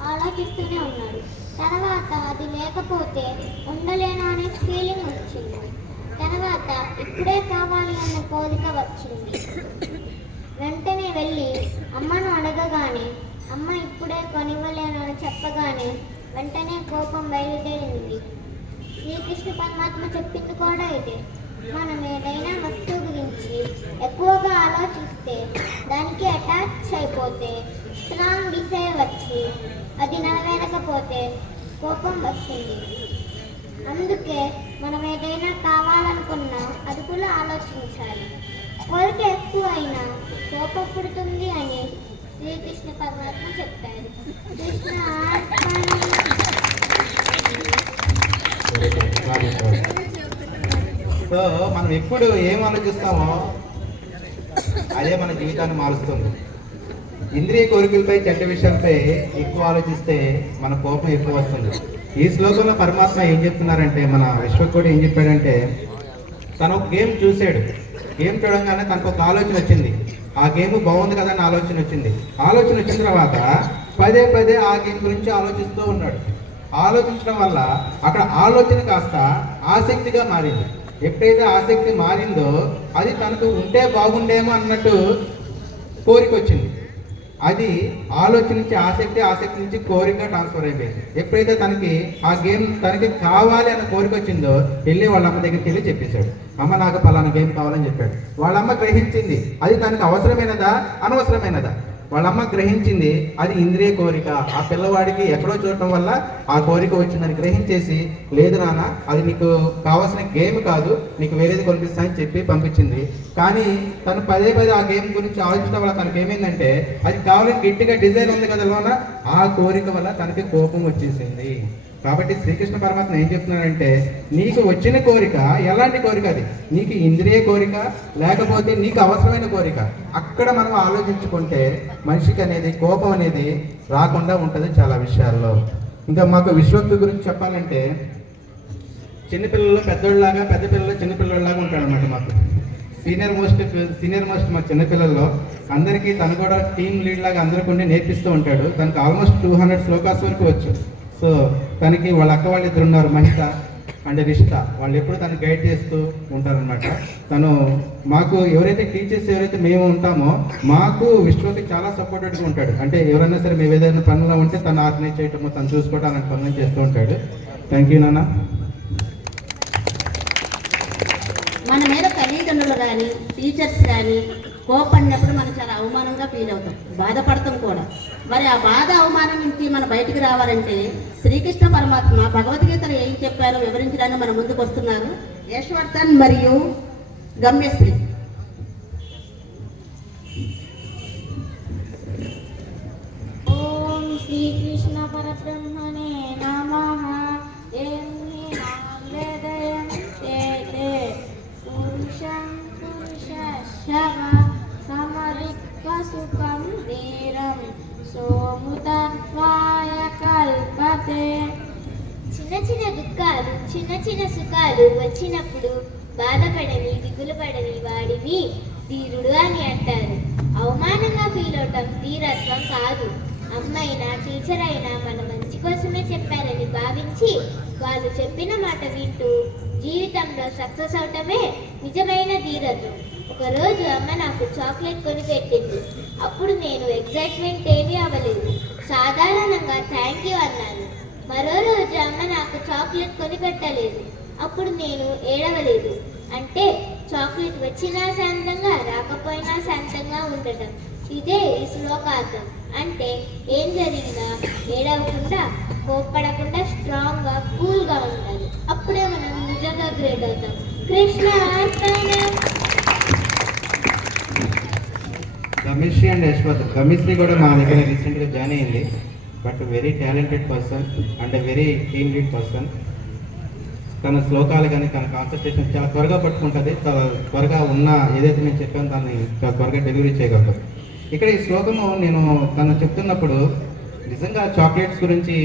ఆలోచిస్తూనే ఉన్నాడు. తర్వాత అది లేకపోతే ఉండలేను అనే ఫీలింగ్ వచ్చింది. తర్వాత ఇప్పుడే కావాలి అనే కోరిక వచ్చింది. వెంటనే వెళ్ళి అమ్మను అడగగానే అమ్మ ఇప్పుడే కొనివ్వలేను అని చెప్పగానే వెంటనే కోపం బయలుదేరింది. శ్రీకృష్ణ పరమాత్మ చెప్పింది కూడా ఇదే. మనం ఏదైనా వస్తువు గురించి ఎక్కువగా ఆలోచిస్తే దానికి అటాచ్ అయిపోతే స్ట్రాంగ్ డిసైర్ వచ్చి అది నెరవేరకపోతే కోపం వస్తుంది. అందుకే మనం ఏదైనా కావాలనుకున్నా అది కూడా ఆలోచించాలి. కోరిక ఎక్కువైనా కోపం పుడుతుంది అని శ్రీకృష్ణ పరమాత్మ చెప్పారు. కృష్ణ సో మనం ఎప్పుడు ఏం ఆలోచిస్తామో అదే మన జీవితాన్ని మారుస్తుంది. ఇంద్రియ కోరికలపై చెడ్డ విషయాలపై ఎక్కువ ఆలోచిస్తే మన కోపం ఎక్కువ వస్తుంది. ఈ శ్లోకంలో పరమాత్మ ఏం చెప్తున్నారంటే, మన విశ్వకుడు ఏం చెప్పాడంటే, తను ఒక గేమ్ చూశాడు. గేమ్ చూడంగానే తనకు ఒక ఆలోచన వచ్చింది. ఆ గేమ్ బాగుంది కదా అని ఆలోచన వచ్చింది. ఆలోచన వచ్చిన తర్వాత పదే పదే ఆ గేమ్ గురించి ఆలోచిస్తూ ఉన్నాడు. ఆలోచించడం వల్ల అక్కడ ఆలోచన కాస్త ఆసక్తిగా మారింది. ఎప్పుడైతే ఆసక్తి మారిందో అది తనకు ఉంటే బాగుండేమో అన్నట్టు కోరిక వచ్చింది. అది ఆలోచన నుంచి ఆసక్తి నుంచి కోరిక ట్రాన్స్ఫర్ అయిపోయింది. ఎప్పుడైతే తనకి ఆ గేమ్ తనకి కావాలి అన్న కోరిక వచ్చిందో వెళ్ళి వాళ్ళ అమ్మ దగ్గరికి వెళ్ళి చెప్పేశాడు, అమ్మ నాకు పలానా గేమ్ కావాలని చెప్పాడు. వాళ్ళ అమ్మ గ్రహించింది అది తనకు అవసరమైనదా అనవసరమైనదా. వాళ్ళమ్మ గ్రహించింది అది ఇంద్రియ కోరిక, ఆ పిల్లవాడికి ఎక్కడో చూడటం వల్ల ఆ కోరిక వచ్చిందని గ్రహించేసి, లేదు నాన్న అది నీకు కావాల్సిన గేమ్ కాదు, నీకు వేరేది కొనిపిస్తా అని చెప్పి పంపించింది. కానీ తను పదే పదే ఆ గేమ్ గురించి ఆలోచించడం వల్ల తనకి ఏమైందంటే అది కావాలని గట్టిగా డిజైన్ ఉంది కదా లోన, ఆ కోరిక వల్ల తనకి కోపం వచ్చేసింది. కాబట్టి శ్రీకృష్ణ పరమాత్మ ఏం చెప్తున్నాడంటే, నీకు వచ్చిన కోరిక ఎలాంటి కోరిక, అది నీకు ఇంద్రియ కోరిక లేకపోతే నీకు అవసరమైన కోరిక, అక్కడ మనం ఆలోచించుకుంటే మనిషికి అనేది కోపం అనేది రాకుండా ఉంటుంది చాలా విషయాల్లో. ఇంకా మాకు విశ్వక్తి గురించి చెప్పాలంటే, చిన్నపిల్లలు పెద్దోళ్ళలాగా, పెద్ద పిల్లలు చిన్నపిల్లలాగా ఉంటాడు అనమాట. మాకు సీనియర్ మోస్ట్ మా చిన్నపిల్లల్లో అందరికీ తను కూడా టీమ్ లీడ్ లాగా అందరికీ ఉండి నేర్పిస్తూ ఉంటాడు. తనకు ఆల్మోస్ట్ 200 శ్లోకాస్ వరకు వచ్చు. సో తనకి వాళ్ళ అక్క వాళ్ళు ఇద్దరు ఉన్నారు, మహిత అండ్ రిషిత, వాళ్ళు ఎప్పుడు తను గైడ్ చేస్తూ ఉంటారనమాట. తను మాకు ఎవరైతే టీచర్స్ ఎవరైతే మేము ఉంటామో మాకు విశ్వకి చాలా సపోర్టెడ్గా ఉంటాడు. అంటే ఎవరైనా సరే మేము ఏదైనా పనులు ఉంటే తను ఆర్గనైజ్ చేయటము, తను చూసుకోవడం అలాంటి పనులు చేస్తూ ఉంటాడు. థ్యాంక్ యూ నాన్న. మన మీద తల్లిదండ్రులు కానీ టీచర్స్ కానీ కోపడినప్పుడు మనం చాలా అవమానంగా ఫీల్ అవుతాం, బాధపడతాం కూడా. మరి ఆ బాధ అవమానం నుంచి మనం బయటికి రావాలంటే శ్రీకృష్ణ పరమాత్మ భగవద్గీతలో ఏం చెప్పారో వివరించడానికి మన ముందుకు వస్తున్నారు యశ్వర్ధన్ మరియు గమ్యశ్రీ. ఓం శ్రీకృష్ణ పరబ్రహ్మణే నమః. సుఖం వీరం సోముతత్వాయ కల్పతే. చిన్న చిన్న దుఃఖాలు, చిన్న చిన్న సుఖాలు వచ్చినప్పుడు బాధపడని, దిగులు పడని వాడిని ధీరుడు అని అంటారు. అవమానంగా ఫీల్ అవటం ధీరత్వం కాదు. అమ్మైనా టీచర్ అయినా మన మంచి కోసమే చెప్పారని భావించి వాళ్ళు చెప్పిన మాట వింటూ జీవితంలో సక్సెస్ అవటమే నిజమైన ధీరత్వం. ఒకరోజు అమ్మ నాకు చాక్లెట్ కొని పెట్టింది. అప్పుడు నేను ఎగ్జైట్మెంట్ ఏమీ అవ్వలేదు, సాధారణంగా థ్యాంక్ యూ అన్నాను. మరో రోజు అమ్మ నాకు చాక్లెట్ కొని పెట్టలేదు. అప్పుడు నేను ఏడవలేదు. అంటే చాక్లెట్ వచ్చినా శాంతంగా, రాకపోయినా శాంతంగా ఉండటం. ఇదే ఈ శ్లోకార్థం. అంటే ఏం జరిగినా ఏడవకుండా, కోప్పడకుండా స్ట్రాంగ్గా, కూల్గా ఉండాలి. అప్పుడే మనం నిజంగా గ్రేట్ అవుతాం. కృష్ణ అర్పణం. గమిశ్రీ అండ్ యశ్వత్. గమిశ్రీ కూడా మా దగ్గర రీసెంట్గా జాయిన్ అయింది. But very talented person and very team lead person. తన శ్లోకాలు కానీ తన కాన్సన్ట్రేషన్ చాలా త్వరగా పట్టుకుంటుంది. చాలా త్వరగా ఉన్న ఏదైతే నేను చెప్పాను దాన్ని చాలా త్వరగా డెలివరీ చేయగలుగుతాం. ఇక్కడ ఈ శ్లోకము నేను తను చెప్తున్నప్పుడు నిజంగా చాక్లెట్స్ గురించి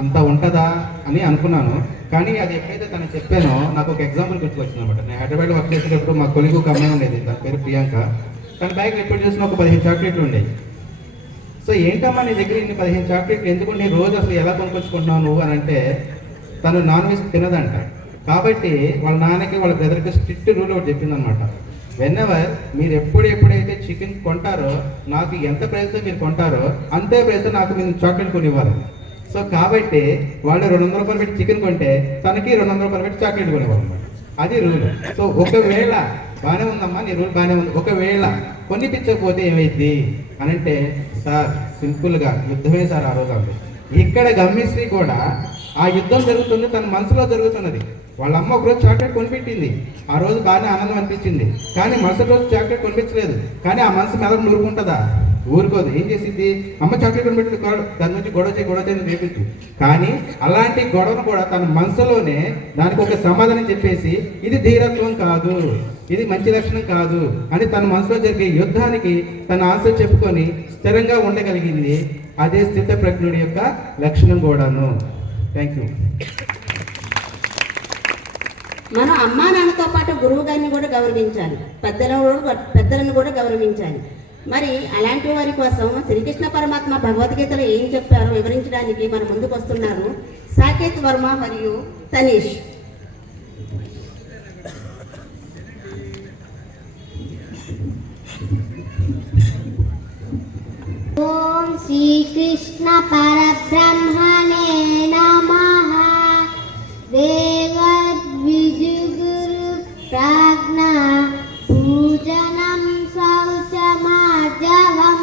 అంత ఉంటుందా అని అనుకున్నాను. కానీ అది ఎప్పుడైతే తను చెప్పానో నాకు ఒక ఎగ్జాంపుల్ గుర్తుకొచ్చింది అనమాట. నేను హైదరాబాద్లో వర్క్ చేసేటప్పుడు మా కొలిగు ఒక అమ్మాయి ఉండేది, తన పేరు ప్రియాంక. తన బ్యాగ్లో ఎప్పుడు చూసినా ఒక 15 చాక్లెట్లు ఉండేవి. సో ఏంటమ్మా నీ దగ్గర ఇన్ని 15 చాక్లెట్లు ఎందుకు, నీ రోజు అసలు ఎలా కొనుక్కొచ్చుకుంటున్నావు నువ్వు అని అంటే, తను నాన్ వెజ్ తినదంట. కాబట్టి వాళ్ళ నాన్నకి వాళ్ళ బ్రదర్కి స్ట్రిక్ట్ రూల్ ఒకటి చెప్పిందనమాట. వెన్నెవర్ మీరు ఎప్పుడైతే చికెన్ కొంటారో, నాకు ఎంత ప్రైస్తో మీరు కొంటారో అంతే ప్రైస్తో నాకు మీరు చాక్లెట్ కొనివ్వాలి. సో కాబట్టి వాళ్ళు 200 రూపాయలు పెట్టి చికెన్ కొంటే తనకి 200 రూపాయలు పెట్టి చాక్లెట్ కొనివ్వాలి అనమాట. అది రూల్. సో ఒకవేళ బాగానే ఉందమ్మా, నీ రూల్ బాగానే ఉంది, ఒకవేళ కొనిపించకపోతే ఏమైంది అని అంటే, సార్ సింపుల్గా యుద్ధమే సార్ ఆ రోజు అంది. ఇక్కడ గమ్యశ్రీ కూడా ఆ యుద్ధం జరుగుతుంది, తన మనసులో జరుగుతున్నది. వాళ్ళ అమ్మ ఒకరోజు చాక్లెట్ కొనిపెట్టింది, ఆ రోజు బాగానే ఆనందం అనిపించింది. కానీ మరుసటి రోజు చాక్లెట్ కొనిపించలేదు. కానీ ఆ మనసు మెదడు ఊరుకుంటుందా? ఊరుకోదు. ఏం చేసింది, అమ్మ చాక్లెట్ కొనిపెట్టి దాని నుంచి గొడవ చేయని రేపించు. కానీ అలాంటి గొడవను కూడా తన మనసులోనే దానికి ఒక సమాధానం చెప్పేసి, ఇది ధీరత్వం కాదు, ఇది మంచి లక్షణం కాదు అని తన మనసులో జరిగే యుద్ధానికి తన ఆన్సర్ చెప్పుకొని స్థిరంగా ఉండగలిగింది. అదే స్థిత ప్రజ్ఞుడి యొక్క లక్షణం కూడాను. Thank you. మనం అమ్మా నాన్నతో పాటు గురువు గారిని కూడా గౌరవించాలి, పెద్దలను కూడా గౌరవించాలి. మరి అలాంటి వారి కోసం శ్రీకృష్ణ పరమాత్మ భగవద్గీతలో ఏం చెప్పారో వివరించడానికి మన ముందుకు వస్తున్నారు సాకేత్ వర్మ మరియు తనీష్. ఓం శ్రీకృష్ణ పరబ్రహ్మణే నమః. దేవద్విజుగురు ప్రాజ్ఞ పూజనం శౌచమార్జవం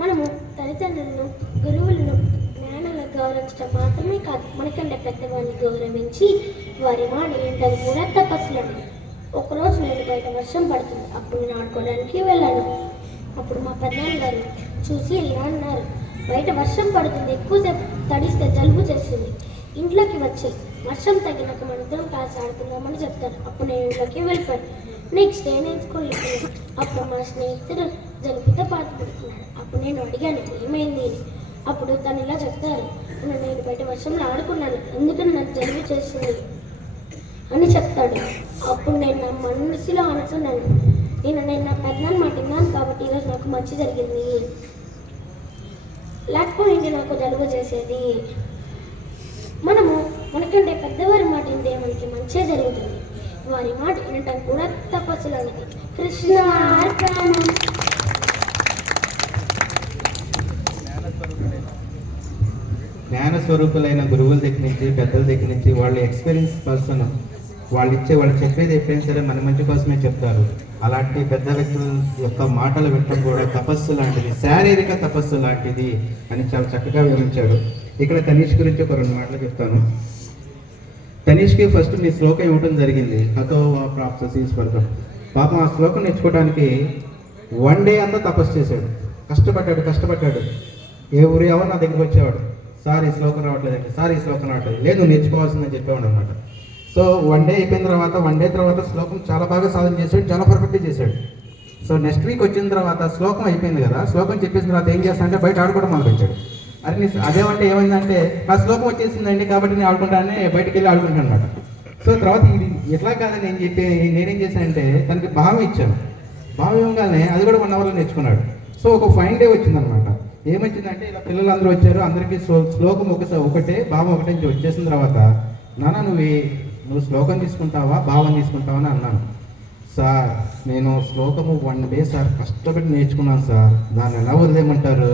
మనము తల్లిదండ్రులను, గురువులను, జ్ఞానాలను గౌరవించడం మాత్రమే కాదు, మనకంటే పెద్దవాళ్ళని గౌరవించి వారి మాట ఏంటని కూడా తపస్సులను. ఒకరోజు నేను బయట వర్షం పడుతుంది. అప్పుడు నేను ఆడుకోవడానికి వెళ్ళాను. అప్పుడు మా పెద్దనాన్నగారు చూసి ఇలా అన్నారు, బయట వర్షం పడుతుంది, ఎక్కువసేపు తడిస్తే జలుబు చేస్తుంది, ఇంట్లోకి వచ్చి వర్షం తగ్గినాక మన ఇద్దరం క్లాస్ ఆడుకుందామని చెప్తారు. అప్పుడు నేను ఇంట్లోకి వెళ్ళిపోయాను. నెక్స్ట్ డే నేను స్కూల్కి వెళ్ళాను. అప్పుడు మా స్నేహితుడు జలుబుతో బాధపడుతున్నాడు. అప్పుడు నేను అడిగాను ఏమైంది అని. అప్పుడు తను ఇలా చెప్తారు, నేను బయట వర్షంలో ఆడుకున్నాను, ఎందుకని నాకు జలుబు చేస్తుంది అని చెప్తాడు. అప్పుడు నేను నా మనసులో అనుకున్నాను, నేను నా పెద్దనాన్న మాట విన్నాను కాబట్టి ఈరోజు నాకు మంచి జరిగింది, లేకపోయింది నాకు జలుబు చేసేది. మనము మనకంటే పెద్దవారి మాట వింటే మనకి మంచి జరుగుతుంది. వారి మాట వినటం కూడా తపస్సులనేది. కృష్ణ అర్పణం. జ్ఞానస్వరూపులైన గురువుల దగ్గర నుంచి, పెద్దల దగ్గర నుంచి, వాళ్ళ ఎక్స్పీరియన్స్ పర్సన్ వాళ్ళు చెప్పేది ఎప్పుడైనా సరే మన మంచి కోసమే చెప్తారు. అలాంటి పెద్ద వ్యక్తుల యొక్క మాటలు వినడం కూడా తపస్సు లాంటిది, శారీరక తపస్సు లాంటిది అని చాలా చక్కగా వివరించాడు. ఇక్కడ తనీష్ గురించి ఒక 2 మాటలు చెప్తాను. తనీష్కి ఫస్ట్ మీ శ్లోకం ఇవ్వడం జరిగింది, హతో ప్రాప్తసి స్వర్గం. పాపం ఆ శ్లోకం నేర్చుకోవడానికి 1 డే అంతా తపస్సు చేశాడు, కష్టపడ్డాడు. ఏ ఊరు ఎవరు నా దగ్గరికి వచ్చేవాడు, సార్ ఈ శ్లోకం రావట్లేదండి, సార్ ఈ శ్లోకం రావట్లేదు, లేదు నువ్వు నేర్చుకోవాల్సిందని చెప్పేవాడు అనమాట. సో 1 డే అయిపోయిన తర్వాత 1 డే తర్వాత శ్లోకం చాలా బాగా సాధన చేశాడు, చాలా పర్ఫెక్ట్గా చేశాడు. సో నెక్స్ట్ వీక్ వచ్చిన తర్వాత శ్లోకం అయిపోయింది కదా, శ్లోకం చెప్పేసిన తర్వాత ఏం చేస్తానంటే బయట ఆడుకోవడం మొదలుపెట్టాడు. అరే అదేమంటే ఏమైందంటే నా శ్లోకం వచ్చేసిందండి కాబట్టి నేను ఆడుకుంటానని బయటికి వెళ్ళి ఆడుకుంటాను అనమాట. సో తర్వాత ఇది ఎట్లా కాదని నేనేం చేశానంటే తనకి భావం ఇచ్చాను. భావం ఇవ్వగానే అది కూడా 1 అవర్లో నేర్చుకున్నాడు. సో ఒక ఫైన్ డే వచ్చిందనమాట. ఏమొచ్చిందంటే ఇలా పిల్లలందరూ వచ్చారు, అందరికీ శ్లోకం ఒకటే, భావం ఒకటే నుంచి వచ్చేసిన తర్వాత, నాన్న నువ్వు శ్లోకం తీసుకుంటావా భావం తీసుకుంటావా అని అన్నాను. సార్ నేను శ్లోకము 1 డే సార్ కష్టపడి నేర్చుకున్నాను సార్, దాన్ని ఎలా వదిలేయమంటారు,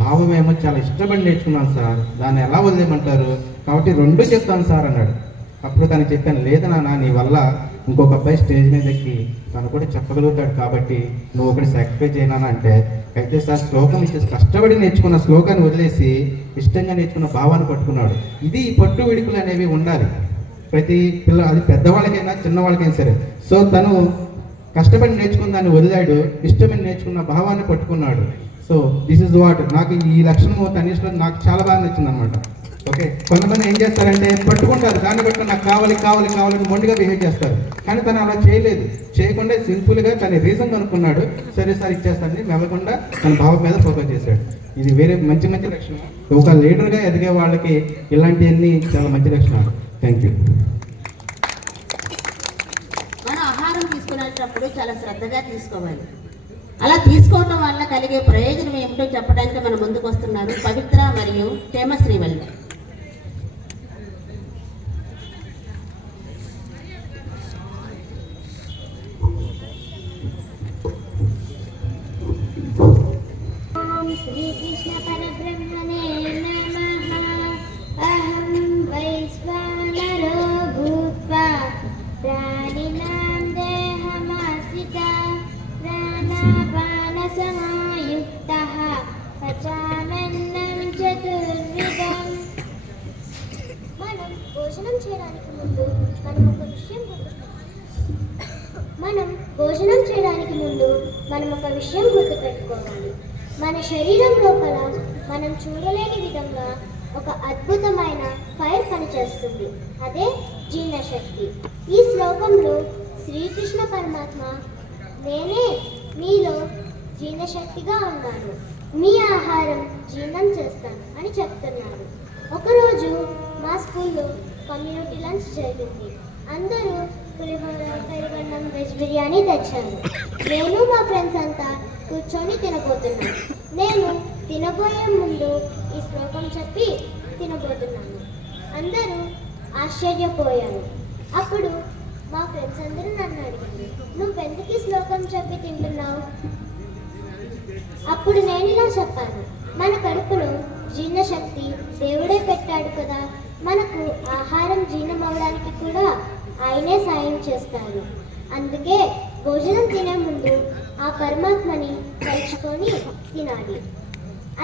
భావం ఏమో చాలా ఇష్టపడి నేర్చుకున్నాను సార్, దాన్ని ఎలా వదిలేయమంటారు, కాబట్టి 2 చెప్తాను సార్ అన్నాడు. అప్పుడు తను చెప్పాను, లేదు నాన్న నీ వల్ల ఇంకొక అబ్బాయి స్టేజ్ మీద ఎక్కి తను కూడా చెప్పగలుగుతాడు కాబట్టి నువ్వు ఒకటి సాక్రిఫైస్ చేయనా అంటే, అయితే సార్ శ్లోకం ఇచ్చేసి కష్టపడి నేర్చుకున్న శ్లోకాన్ని వదిలేసి ఇష్టంగా నేర్చుకున్న భావాన్ని పట్టుకున్నాడు. ఇది ఈ పట్టు విడుకులు అనేవి ఉండాలి ప్రతి పిల్ల, అది పెద్దవాళ్ళకైనా చిన్నవాళ్ళకైనా సరే. సో తను కష్టపడి నేర్చుకున్న దాన్ని వదిలాడు, ఇష్టమైన నేర్చుకున్న భావాన్ని పట్టుకున్నాడు. సో దిస్ ఇస్ వాట్ నాకు ఈ లక్షణము తనీష్లో నాకు చాలా బాగా నచ్చింది అనమాట. ఓకే, కొంతమంది ఏం చేస్తారంటే పట్టుకుంటారు, దాన్ని బట్టి నాకు కావాలని మొండిగా బిహేవ్ చేస్తారు. కానీ తను అలా చేయకుండా సింపుల్గా తన రీజన్ కనుక్కున్నాడు, సరే సార్ ఇచ్చేస్తానని మెల్లకుండా తన భావం మీద ఫోకస్ చేశాడు. ఇది వేరే మంచి లక్షణం. ఒక లీడర్గా ఎదిగే వాళ్ళకి ఇలాంటివన్నీ చాలా మంచి లక్షణాలు. Thank you. మనం ఆహారం తీసుకునేటప్పుడు చాలా శ్రద్ధగా తీసుకోవాలి. అలా తీసుకోవటం వల్ల కలిగే ప్రయోజనం ఏమిటో చెప్పడానికి మన ముందుకు వస్తున్నారు పవిత్ర మరియు హేమశ్రీ వాళ్ళు. శ్రీకృష్ణ పరబ్రహ్మణే నమః. అహం వైశ్వానరో భూత్వా ప్రాణినాం దేహమాశ్రితా ప్రాణాపానసమాయుక్తః పచామ్యన్నం చతుర్విధం. మనం భోజనం చేయడానికి ముందు మనం ఒక విషయం గుర్తుపెట్టుకోవాలి. మన శరీరం లోపల మనం చూడలేని విధంగా ఒక అద్భుతమైన ఫైర్ పనిచేస్తుంది, అదే జీర్ణశక్తి. ఈ శ్లోకంలో శ్రీకృష్ణ పరమాత్మ నేనే మీలో జీర్ణశక్తిగా ఉన్నాను, మీ ఆహారం జీర్ణం చేస్తాను అని చెప్తున్నారు. ఒకరోజు మా స్కూల్లో కమ్యూనిటీ లంచ్ జరిగింది. అందరూ పులిహోర, పెరుగన్నం, వెజ్ బిర్యానీ తెచ్చారు. నేను మా ఫ్రెండ్స్ అంతా కూర్చొని తినబోతున్నాను. నేను తినబోయే ముందు ఈ శ్లోకం చెప్పి తినబోతున్నాను. అందరూ ఆశ్చర్యపోయారు. అప్పుడు మా ఫ్రెండ్స్ అందరూ నన్ను అడిగారు, నువ్వెందుకు ఈ శ్లోకం చెప్పి తింటున్నావు? అప్పుడు నేను ఇలా చెప్పాను, మన కడుపులో జీర్ణశక్తి దేవుడే పెట్టాడు కదా, మనకు ఆహారం జీర్ణం అవడానికి కూడా ఆయనే సాయం చేస్తారు. అందుకే భోజనం తినే ముందు ఆ పరమాత్మని తలుచుకొని తినాలి.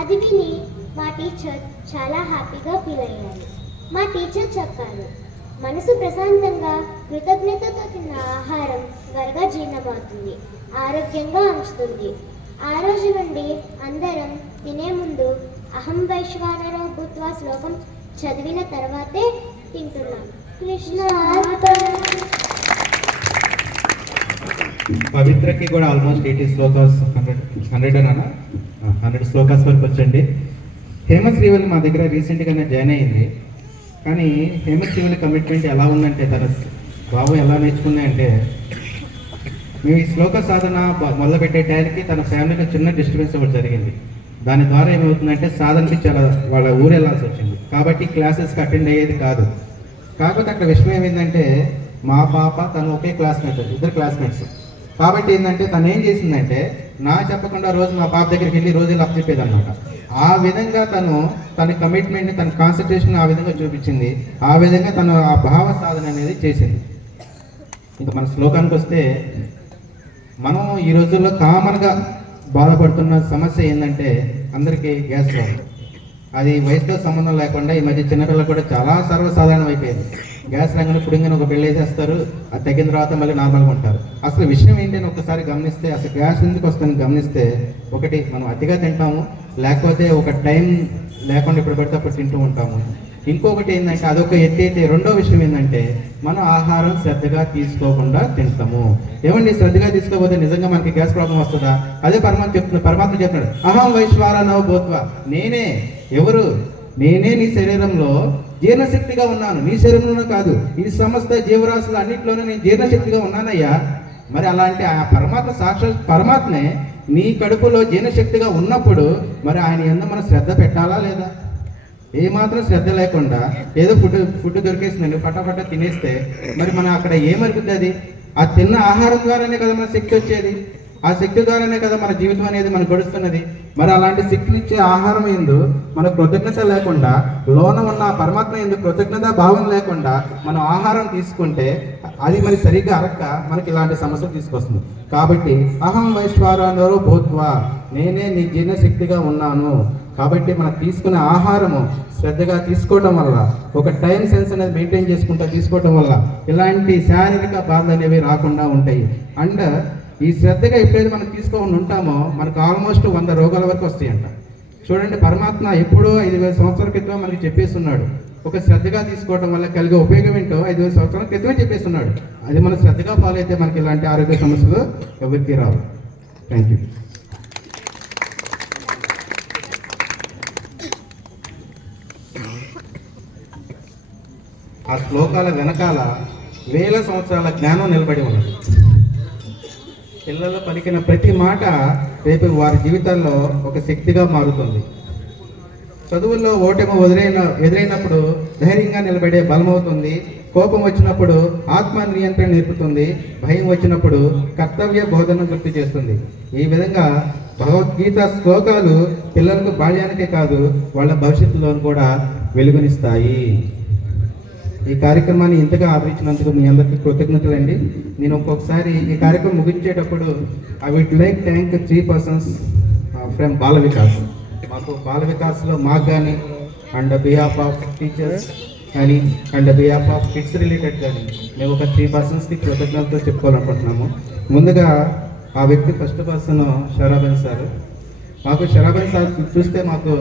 అది విని మా టీచర్ చాలా హ్యాపీగా ఫీల్ అయ్యారు. మా టీచర్ చెప్పారు, మనసు ప్రశాంతంగా కృతజ్ఞతతో తిన్న ఆహారం త్వరగా జీర్ణమవుతుంది, ఆరోగ్యంగా ఉంచుతుంది. ఆ రోజు నుండి అందరం తినే ముందు అహం వైశ్వానరో భూత్వా శ్లోకం చదివిన తర్వాతే తింటున్నాం. కృష్ణ పవిత్రకి కూడా ఆల్మోస్ట్ 80 శ్లోకాస్ 100 శ్లోకాస్ వరకు వచ్చండి. హేమశ్రీవల్లి మా దగ్గర రీసెంట్గానే జాయిన్ అయ్యింది. కానీ హేమశ్రీవల్లి కమిట్మెంట్ ఎలా ఉందంటే, తన బాబు ఎలా నేర్చుకున్నాయంటే, మేము ఈ శ్లోక సాధన మొదలుపెట్టే టైంకి తన ఫ్యామిలీలో చిన్న డిస్టర్బెన్స్ ఒకటి జరిగింది. దాని ద్వారా ఏమవుతుందంటే సాధనకి చాలా వాళ్ళ ఊరు వెళ్ళాల్సి వచ్చింది. కాబట్టి క్లాసెస్కి అటెండ్ అయ్యేది కాదు. కాకపోతే అక్కడ విషయం ఏమైందంటే, మా పాప తను ఒకే క్లాస్మేట్, ఇద్దరు క్లాస్మేట్స్. కాబట్టి ఏంటంటే తను ఏం చేసిందంటే, నా చెప్పకుండా రోజు మా పాప దగ్గరికి వెళ్ళి రోజు ఇలా చెప్పేది అనమాట. ఆ విధంగా తన కమిట్మెంట్ని, తన కాన్సన్ట్రేషన్ ఆ విధంగా చూపించింది. ఆ విధంగా తను ఆ భావ సాధన అనేది చేసింది. ఇంకా మన శ్లోకానికి వస్తే, మనం ఈ రోజుల్లో కామన్గా బాధపడుతున్న సమస్య ఏంటంటే అందరికీ గ్యాస్ ప్రాబ్లం. అది వయసుతో సంబంధం లేకుండా ఈ మధ్య చిన్నపిల్లలు కూడా చాలా సర్వసాధారణం అయిపోయింది. గ్యాస్ రంగంలో పుడింగని ఒక బిల్ వేసేస్తారు, అది తగ్గిన తర్వాత మళ్ళీ నార్మల్గా ఉంటారు. అసలు విషయం ఏంటని ఒకసారి గమనిస్తే, అసలు గ్యాస్ ఎందుకు వస్తుందని గమనిస్తే, ఒకటి మనం అతిగా తింటాము, లేకపోతే ఒక టైం లేకుండా ఇప్పుడు పడితే అప్పుడు తింటూ ఉంటాము. ఇంకొకటి ఏంటంటే అదొక ఎత్తైతే, రెండో విషయం ఏంటంటే మనం ఆహారం శ్రద్ధగా తీసుకోకుండా తింటాము. ఏమండి, శ్రద్ధగా తీసుకోకపోతే నిజంగా మనకి గ్యాస్ ప్రాబ్లం వస్తుందా? అదే పరమాత్మ చెప్తున్నాడు, అహం వైశ్వానరో భూత్వా. నేనే నీ శరీరంలో జీర్ణశక్తిగా ఉన్నాను. నీ శరీరంలోనే కాదు, ఈ సమస్త జీవరాశులు అన్నింటిలోనూ నేను జీర్ణశక్తిగా ఉన్నానయ్యా. మరి అలాంటి ఆ పరమాత్మ, సాక్షాత్ పరమాత్మే నీ కడుపులో జీర్ణశక్తిగా ఉన్నప్పుడు మరి ఆయన యందు మనం శ్రద్ధ పెట్టాలా లేదా? ఏమాత్రం శ్రద్ధ లేకుండా ఏదో ఫుడ్ దొరికేసిందండి పటాపట తినేస్తే మరి మనం అక్కడ ఏమరుగుతుంది? ఆ తిన్న ఆహారం ద్వారానే కదా మన శక్తి వచ్చేది. ఆ శక్తి ద్వారానే కదా మన జీవితం అనేది మనకు గడుస్తున్నది. మరి అలాంటి శక్తినిచ్చే ఆహారం ఎందు మన కృతజ్ఞత లేకుండా, లోన ఉన్న పరమాత్మ ఎందు కృతజ్ఞత భావం లేకుండా మనం ఆహారం తీసుకుంటే అది మరి సరిగ్గా అరక్క మనకి ఇలాంటి సమస్యలు తీసుకొస్తుంది. కాబట్టి అహం వైశ్వానరో భూత్వా, నేనే నీ జీర్ణశక్తిగా ఉన్నాను. కాబట్టి మనం తీసుకునే ఆహారము శ్రద్ధగా తీసుకోవడం వల్ల, ఒక టైం సెన్స్ అనేది మెయింటైన్ చేసుకుంటూ తీసుకోవడం వల్ల ఇలాంటి శారీరక బాధలు అనేవి రాకుండా ఉంటాయి. అండ్ ఈ శ్రద్ధగా ఎప్పుడైతే మనం తీసుకోకుండా ఉంటామో మనకు ఆల్మోస్ట్ 100 రోగాల వరకు వస్తాయంట. చూడండి, పరమాత్మ ఎప్పుడో 5,000 సంవత్సరాల క్రితం మనకి చెప్పేస్తున్నాడు. ఒక శ్రద్ధగా తీసుకోవడం వల్ల కలిగే ఉపయోగం ఏంటో 5,000 సంవత్సరాల క్రితమే చెప్పేస్తున్నాడు. అది మనం శ్రద్ధగా ఫాలో అయితే మనకి ఇలాంటి ఆరోగ్య సమస్యలు ఎవరికి రావు. Thank you. ఆ శ్లోకాల వెనకాల వేల సంవత్సరాల జ్ఞానం నిలబడి ఉన్నది. పిల్లలు పలికిన ప్రతి మాట రేపు వారి జీవితాల్లో ఒక శక్తిగా మారుతుంది. చదువుల్లో ఓటమి ఎదురైనప్పుడు ధైర్యంగా నిలబడే బలమవుతుంది. కోపం వచ్చినప్పుడు ఆత్మ నియంత్రణ నేర్పుతుంది. భయం వచ్చినప్పుడు కర్తవ్య బోధన గుర్తు చేస్తుంది. ఈ విధంగా భగవద్గీత శ్లోకాలు పిల్లలకు బాల్యానికే కాదు, వాళ్ళ భవిష్యత్తులో కూడా వెలుగునిస్తాయి. ఈ కార్యక్రమాన్ని ఇంతగా ఆదరించినందుకు మీ అందరికీ కృతజ్ఞతలండి. నేను ఒక్కొక్కసారి ఈ కార్యక్రమం ముగించేటప్పుడు I would like thank 3 persons from Bala Vikas. మాకు బాల వికాస్లో మాకు కానీ అండ్ బిహాఫ్ ఆఫ్ టీచర్స్ కానీ and behalf of kids related కానీ మేము ఒక 3 personsకి కృతజ్ఞతతో చెప్పుకోవాలనుకుంటున్నాము. ముందుగా ఆ వ్యక్తి ఫస్ట్ పర్సన్ షరాబన్ సార్. మాకు షరాబన్ సార్ చూస్తే మాకు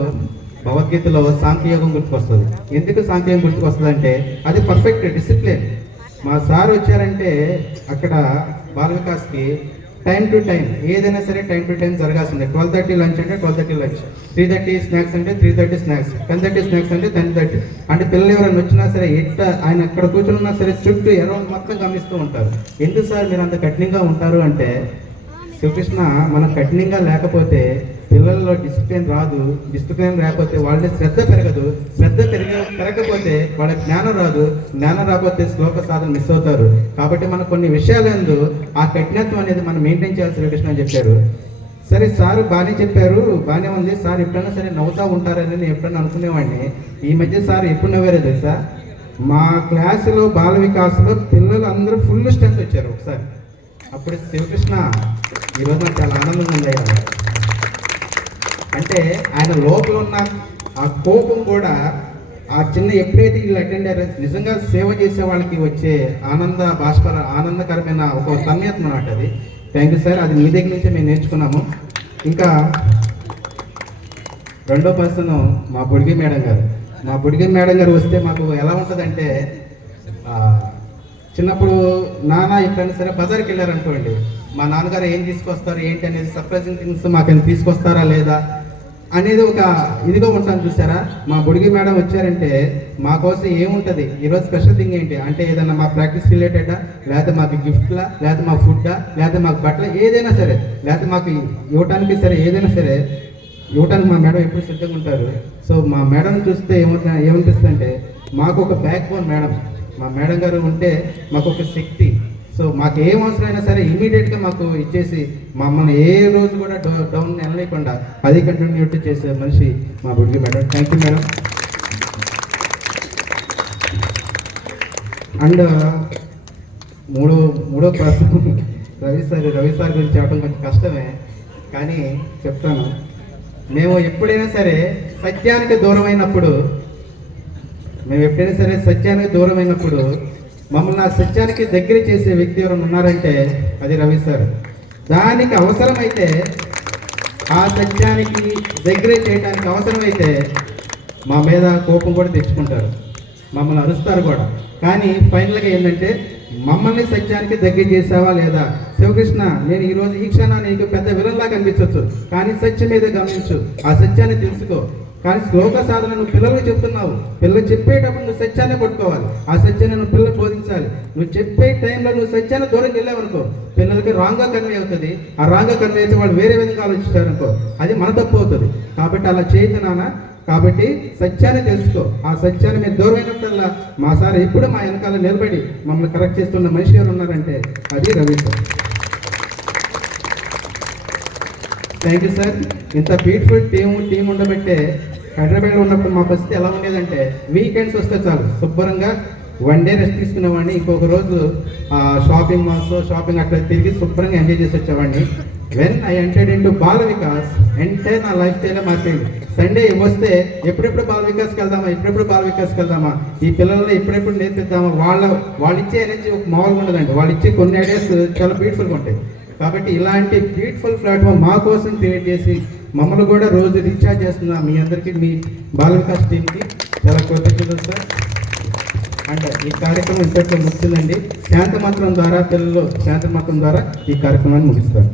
భగవద్గీతలో సాంఖ్యయోగం గుర్తుకొస్తుంది. ఎందుకు సాంఖ్యయోగం గుర్తుకొస్తుంది అంటే అది పర్ఫెక్ట్ డిసిప్లిన్. మా సార్ వచ్చారంటే అక్కడ బాల వికాస్కి టైం టు టైం ఏదైనా సరే టైం టు టైం జరగాల్సిందే. 12:30 లంచ్ అంటే 12:30 లంచ్, 3:30 స్నాక్స్ అంటే 3:30 స్నాక్స్, 10:30 స్నాక్స్ అంటే 10:30. అంటే పిల్లలు ఎవరైనా వచ్చినా సరే ఆయన అక్కడ కూర్చున్నా సరే చుట్టూ అరౌండ్ మొత్తం గమనిస్తూ ఉంటారు. ఎందుకు సార్ మీరు అంత కఠినంగా ఉంటారు అంటే, శ్రీకృష్ణ మనం కఠినంగా లేకపోతే పిల్లల్లో డిసిప్లిన్ రాదు, డిసిప్లిన్ లేకపోతే వాళ్ళ శ్రద్ధ పెరగదు, శ్రద్ధ పెరగకపోతే వాళ్ళ జ్ఞానం రాదు, జ్ఞానం రాకపోతే శ్లోక సాధన మిస్ అవుతారు. కాబట్టి మనం కొన్ని విషయాలందు ఆ కఠినత్వం అనేది మనం మెయింటైన్ చేయాలి శ్రీకృష్ణ అని చెప్పారు. సరే సార్ బాగానే చెప్పారు, బాగానే ఉంది సార్, ఎప్పుడైనా సరే నవ్వుతూ ఉంటారని నేను ఎప్పుడైనా అనుకునేవాడిని. ఈ మధ్య సార్ ఎప్పుడు నవ్వారో తెలుసా? మా క్లాసులో బాల వికాస్లో పిల్లలు అందరూ ఫుల్ స్ట్రెంత్ వచ్చారు ఒకసారి. అప్పుడు శ్రీకృష్ణ ఈరోజు నాకు చాలా ఆనందంగా ఉంది. అంటే ఆయన లోపల ఉన్న ఆ కోపం కూడా ఆ చిన్న ఎప్పుడైతే వీళ్ళు అటెండ్ అయ్యారో నిజంగా సేవ చేసే వాళ్ళకి వచ్చే ఆనందకరమైన ఒక తన్మయత్వం అన్నమాట అది. థ్యాంక్ యూ సార్, అది మీ దగ్గర నుంచే మేము నేర్చుకున్నాము. ఇంకా రెండో పర్సన్ మా బుడిగి మేడం గారు. మా బుడిగి మేడం గారు వస్తే మాకు ఎలా ఉంటుందంటే, చిన్నప్పుడు నాన్న ఎప్పుడైనా సరే బజార్కి వెళ్ళారనుకోండి, మా నాన్నగారు ఏం తీసుకొస్తారు ఏంటి అనేది సర్ప్రైజింగ్ థింగ్స్ మాకు తీసుకొస్తారా లేదా అనేది ఒక ఇదిగా ఉంటాను చూసారా. మా బుడిగి మేడం వచ్చారంటే మా కోసం ఏముంటుంది, ఈరోజు స్పెషల్ థింగ్ ఏంటి అంటే ఏదైనా మా ప్రాక్టీస్ రిలేటెడా, లేకపోతే మాకు గిఫ్ట్లా, లేకపోతే మా ఫుడ్డా, లేకపోతే మాకు బట్టలు ఏదైనా సరే, లేకపోతే మాకు ఇవ్వటానికి సరే ఏదైనా సరే ఇవ్వటానికి మా మేడం ఎప్పుడు సిద్ధంగా ఉంటారు. సో మా మేడం చూస్తే ఏమనిపిస్తుంది అంటే మాకు ఒక బ్యాక్ బోన్ మేడం. మా మేడం గారు ఉంటే మాకు ఒక శక్తి. సో మాకు ఏం అవసరమైనా సరే ఇమీడియట్గా మాకు ఇచ్చేసి మమ్మల్ని ఏ రోజు కూడా డౌన్ వెళ్ళలేకుండా అది కంటిన్యూటీ చేసే మనిషి మా బుడిగి madam. Thank you madam. And మూడో పర్సన్ రవి సార్ గురించి చెప్పడం కొంచెం కష్టమే, కానీ చెప్తాను. మేము ఎప్పుడైనా సరే సత్యానికి దూరమైనప్పుడు మమ్మల్ని ఆ సత్యానికి దగ్గర చేసే వ్యక్తి ఎవరైనా ఉన్నారంటే అది రవి సార్. దానికి అవసరమైతే ఆ సత్యానికి దగ్గర చేయడానికి అవసరమైతే మా మీద కోపం కూడా తెచ్చుకుంటారు, మమ్మల్ని అరుస్తారు కూడా. కానీ ఫైనల్గా ఏంటంటే మమ్మల్ని సత్యానికి దగ్గర చేసావా లేదా, శివకృష్ణ నేను ఈరోజు ఈ క్షణాన్ని నీకు పెద్ద విలన్లా కనిపించవచ్చు, కానీ సత్యం మీద గమనించు, ఆ సత్యాన్ని తెలుసుకో. కానీ శ్లోక సాధన నువ్వు పిల్లలకు చెప్తున్నావు, పిల్లలు చెప్పేటప్పుడు నువ్వు సత్యాన్ని పట్టుకోవాలి, ఆ సత్యాన్ని నువ్వు పిల్లలకు బోధించాలి. నువ్వు చెప్పే టైంలో నువ్వు సత్యాన్ని దూరం వెళ్ళావనుకో పిల్లలకి రాంగ్గా కన్వే అవుతుంది. ఆ రాంగ్గా కన్వే అయితే వాళ్ళు వేరే విధంగా ఆలోచిస్తారనుకో, అది మన తప్పు అవుతుంది. కాబట్టి అలా చేయదు నాన్న. కాబట్టి సత్యాన్ని తెలుసుకో. ఆ సత్యాన్ని మీరు దూరమైనప్పుడల్లా మా సార్ ఎప్పుడు మా వెనకాల నిలబడి మమ్మల్ని కరెక్ట్ చేస్తున్న మనిషి ఎవరు ఉన్నారంటే అది Ravi sir. Thank you sir. ఇంత బ్యూటిఫుల్ టీం ఉండబట్టే హైదరాబాద్లో ఉన్నప్పుడు మా పరిస్థితి ఎలా ఉండేదంటే వీకెండ్స్ వస్తే చాలు శుభ్రంగా 1 డే రెస్ట్ తీసుకునేవాడిని, ఇంకొక రోజు షాపింగ్ మాల్స్ షాపింగ్ అట్లా తిరిగి శుభ్రంగా ఎంజాయ్ చేసి వచ్చేవాడిని. When I entered into Bala Vikas entire నా లైఫ్ స్టైల్ మారిపోయింది. సండే వస్తే ఎప్పుడెప్పుడు బాల వికాస్కి వెళ్దామా, ఈ పిల్లల్ని ఎప్పుడెప్పుడు నేర్పిద్దామా, వాళ్ళు ఇచ్చే ఎనర్జీ ఒక మామూలుగా ఉండదండి. వాళ్ళు ఇచ్చే కొన్ని ఐడియాస్ చాలా బ్యూటిఫుల్గా ఉంటాయి. కాబట్టి ఇలాంటి బ్యూటిఫుల్ ప్లాట్ఫామ్ మా కోసం క్రియేట్ చేసి మమ్మల్ని కూడా రోజు రీఛార్జ్ చేస్తున్న మీ అందరికీ, మీ బాల వికాస్ టీంకి చాలా కృతజ్ఞతలు సార్. అండ్ ఈ కార్యక్రమం ఇంతట్లో ముగిసిందండి. శాంతమంత్రం ద్వారా పిల్లలు శాంతమంత్రం ద్వారా ఈ కార్యక్రమాన్ని ముగిస్తారు.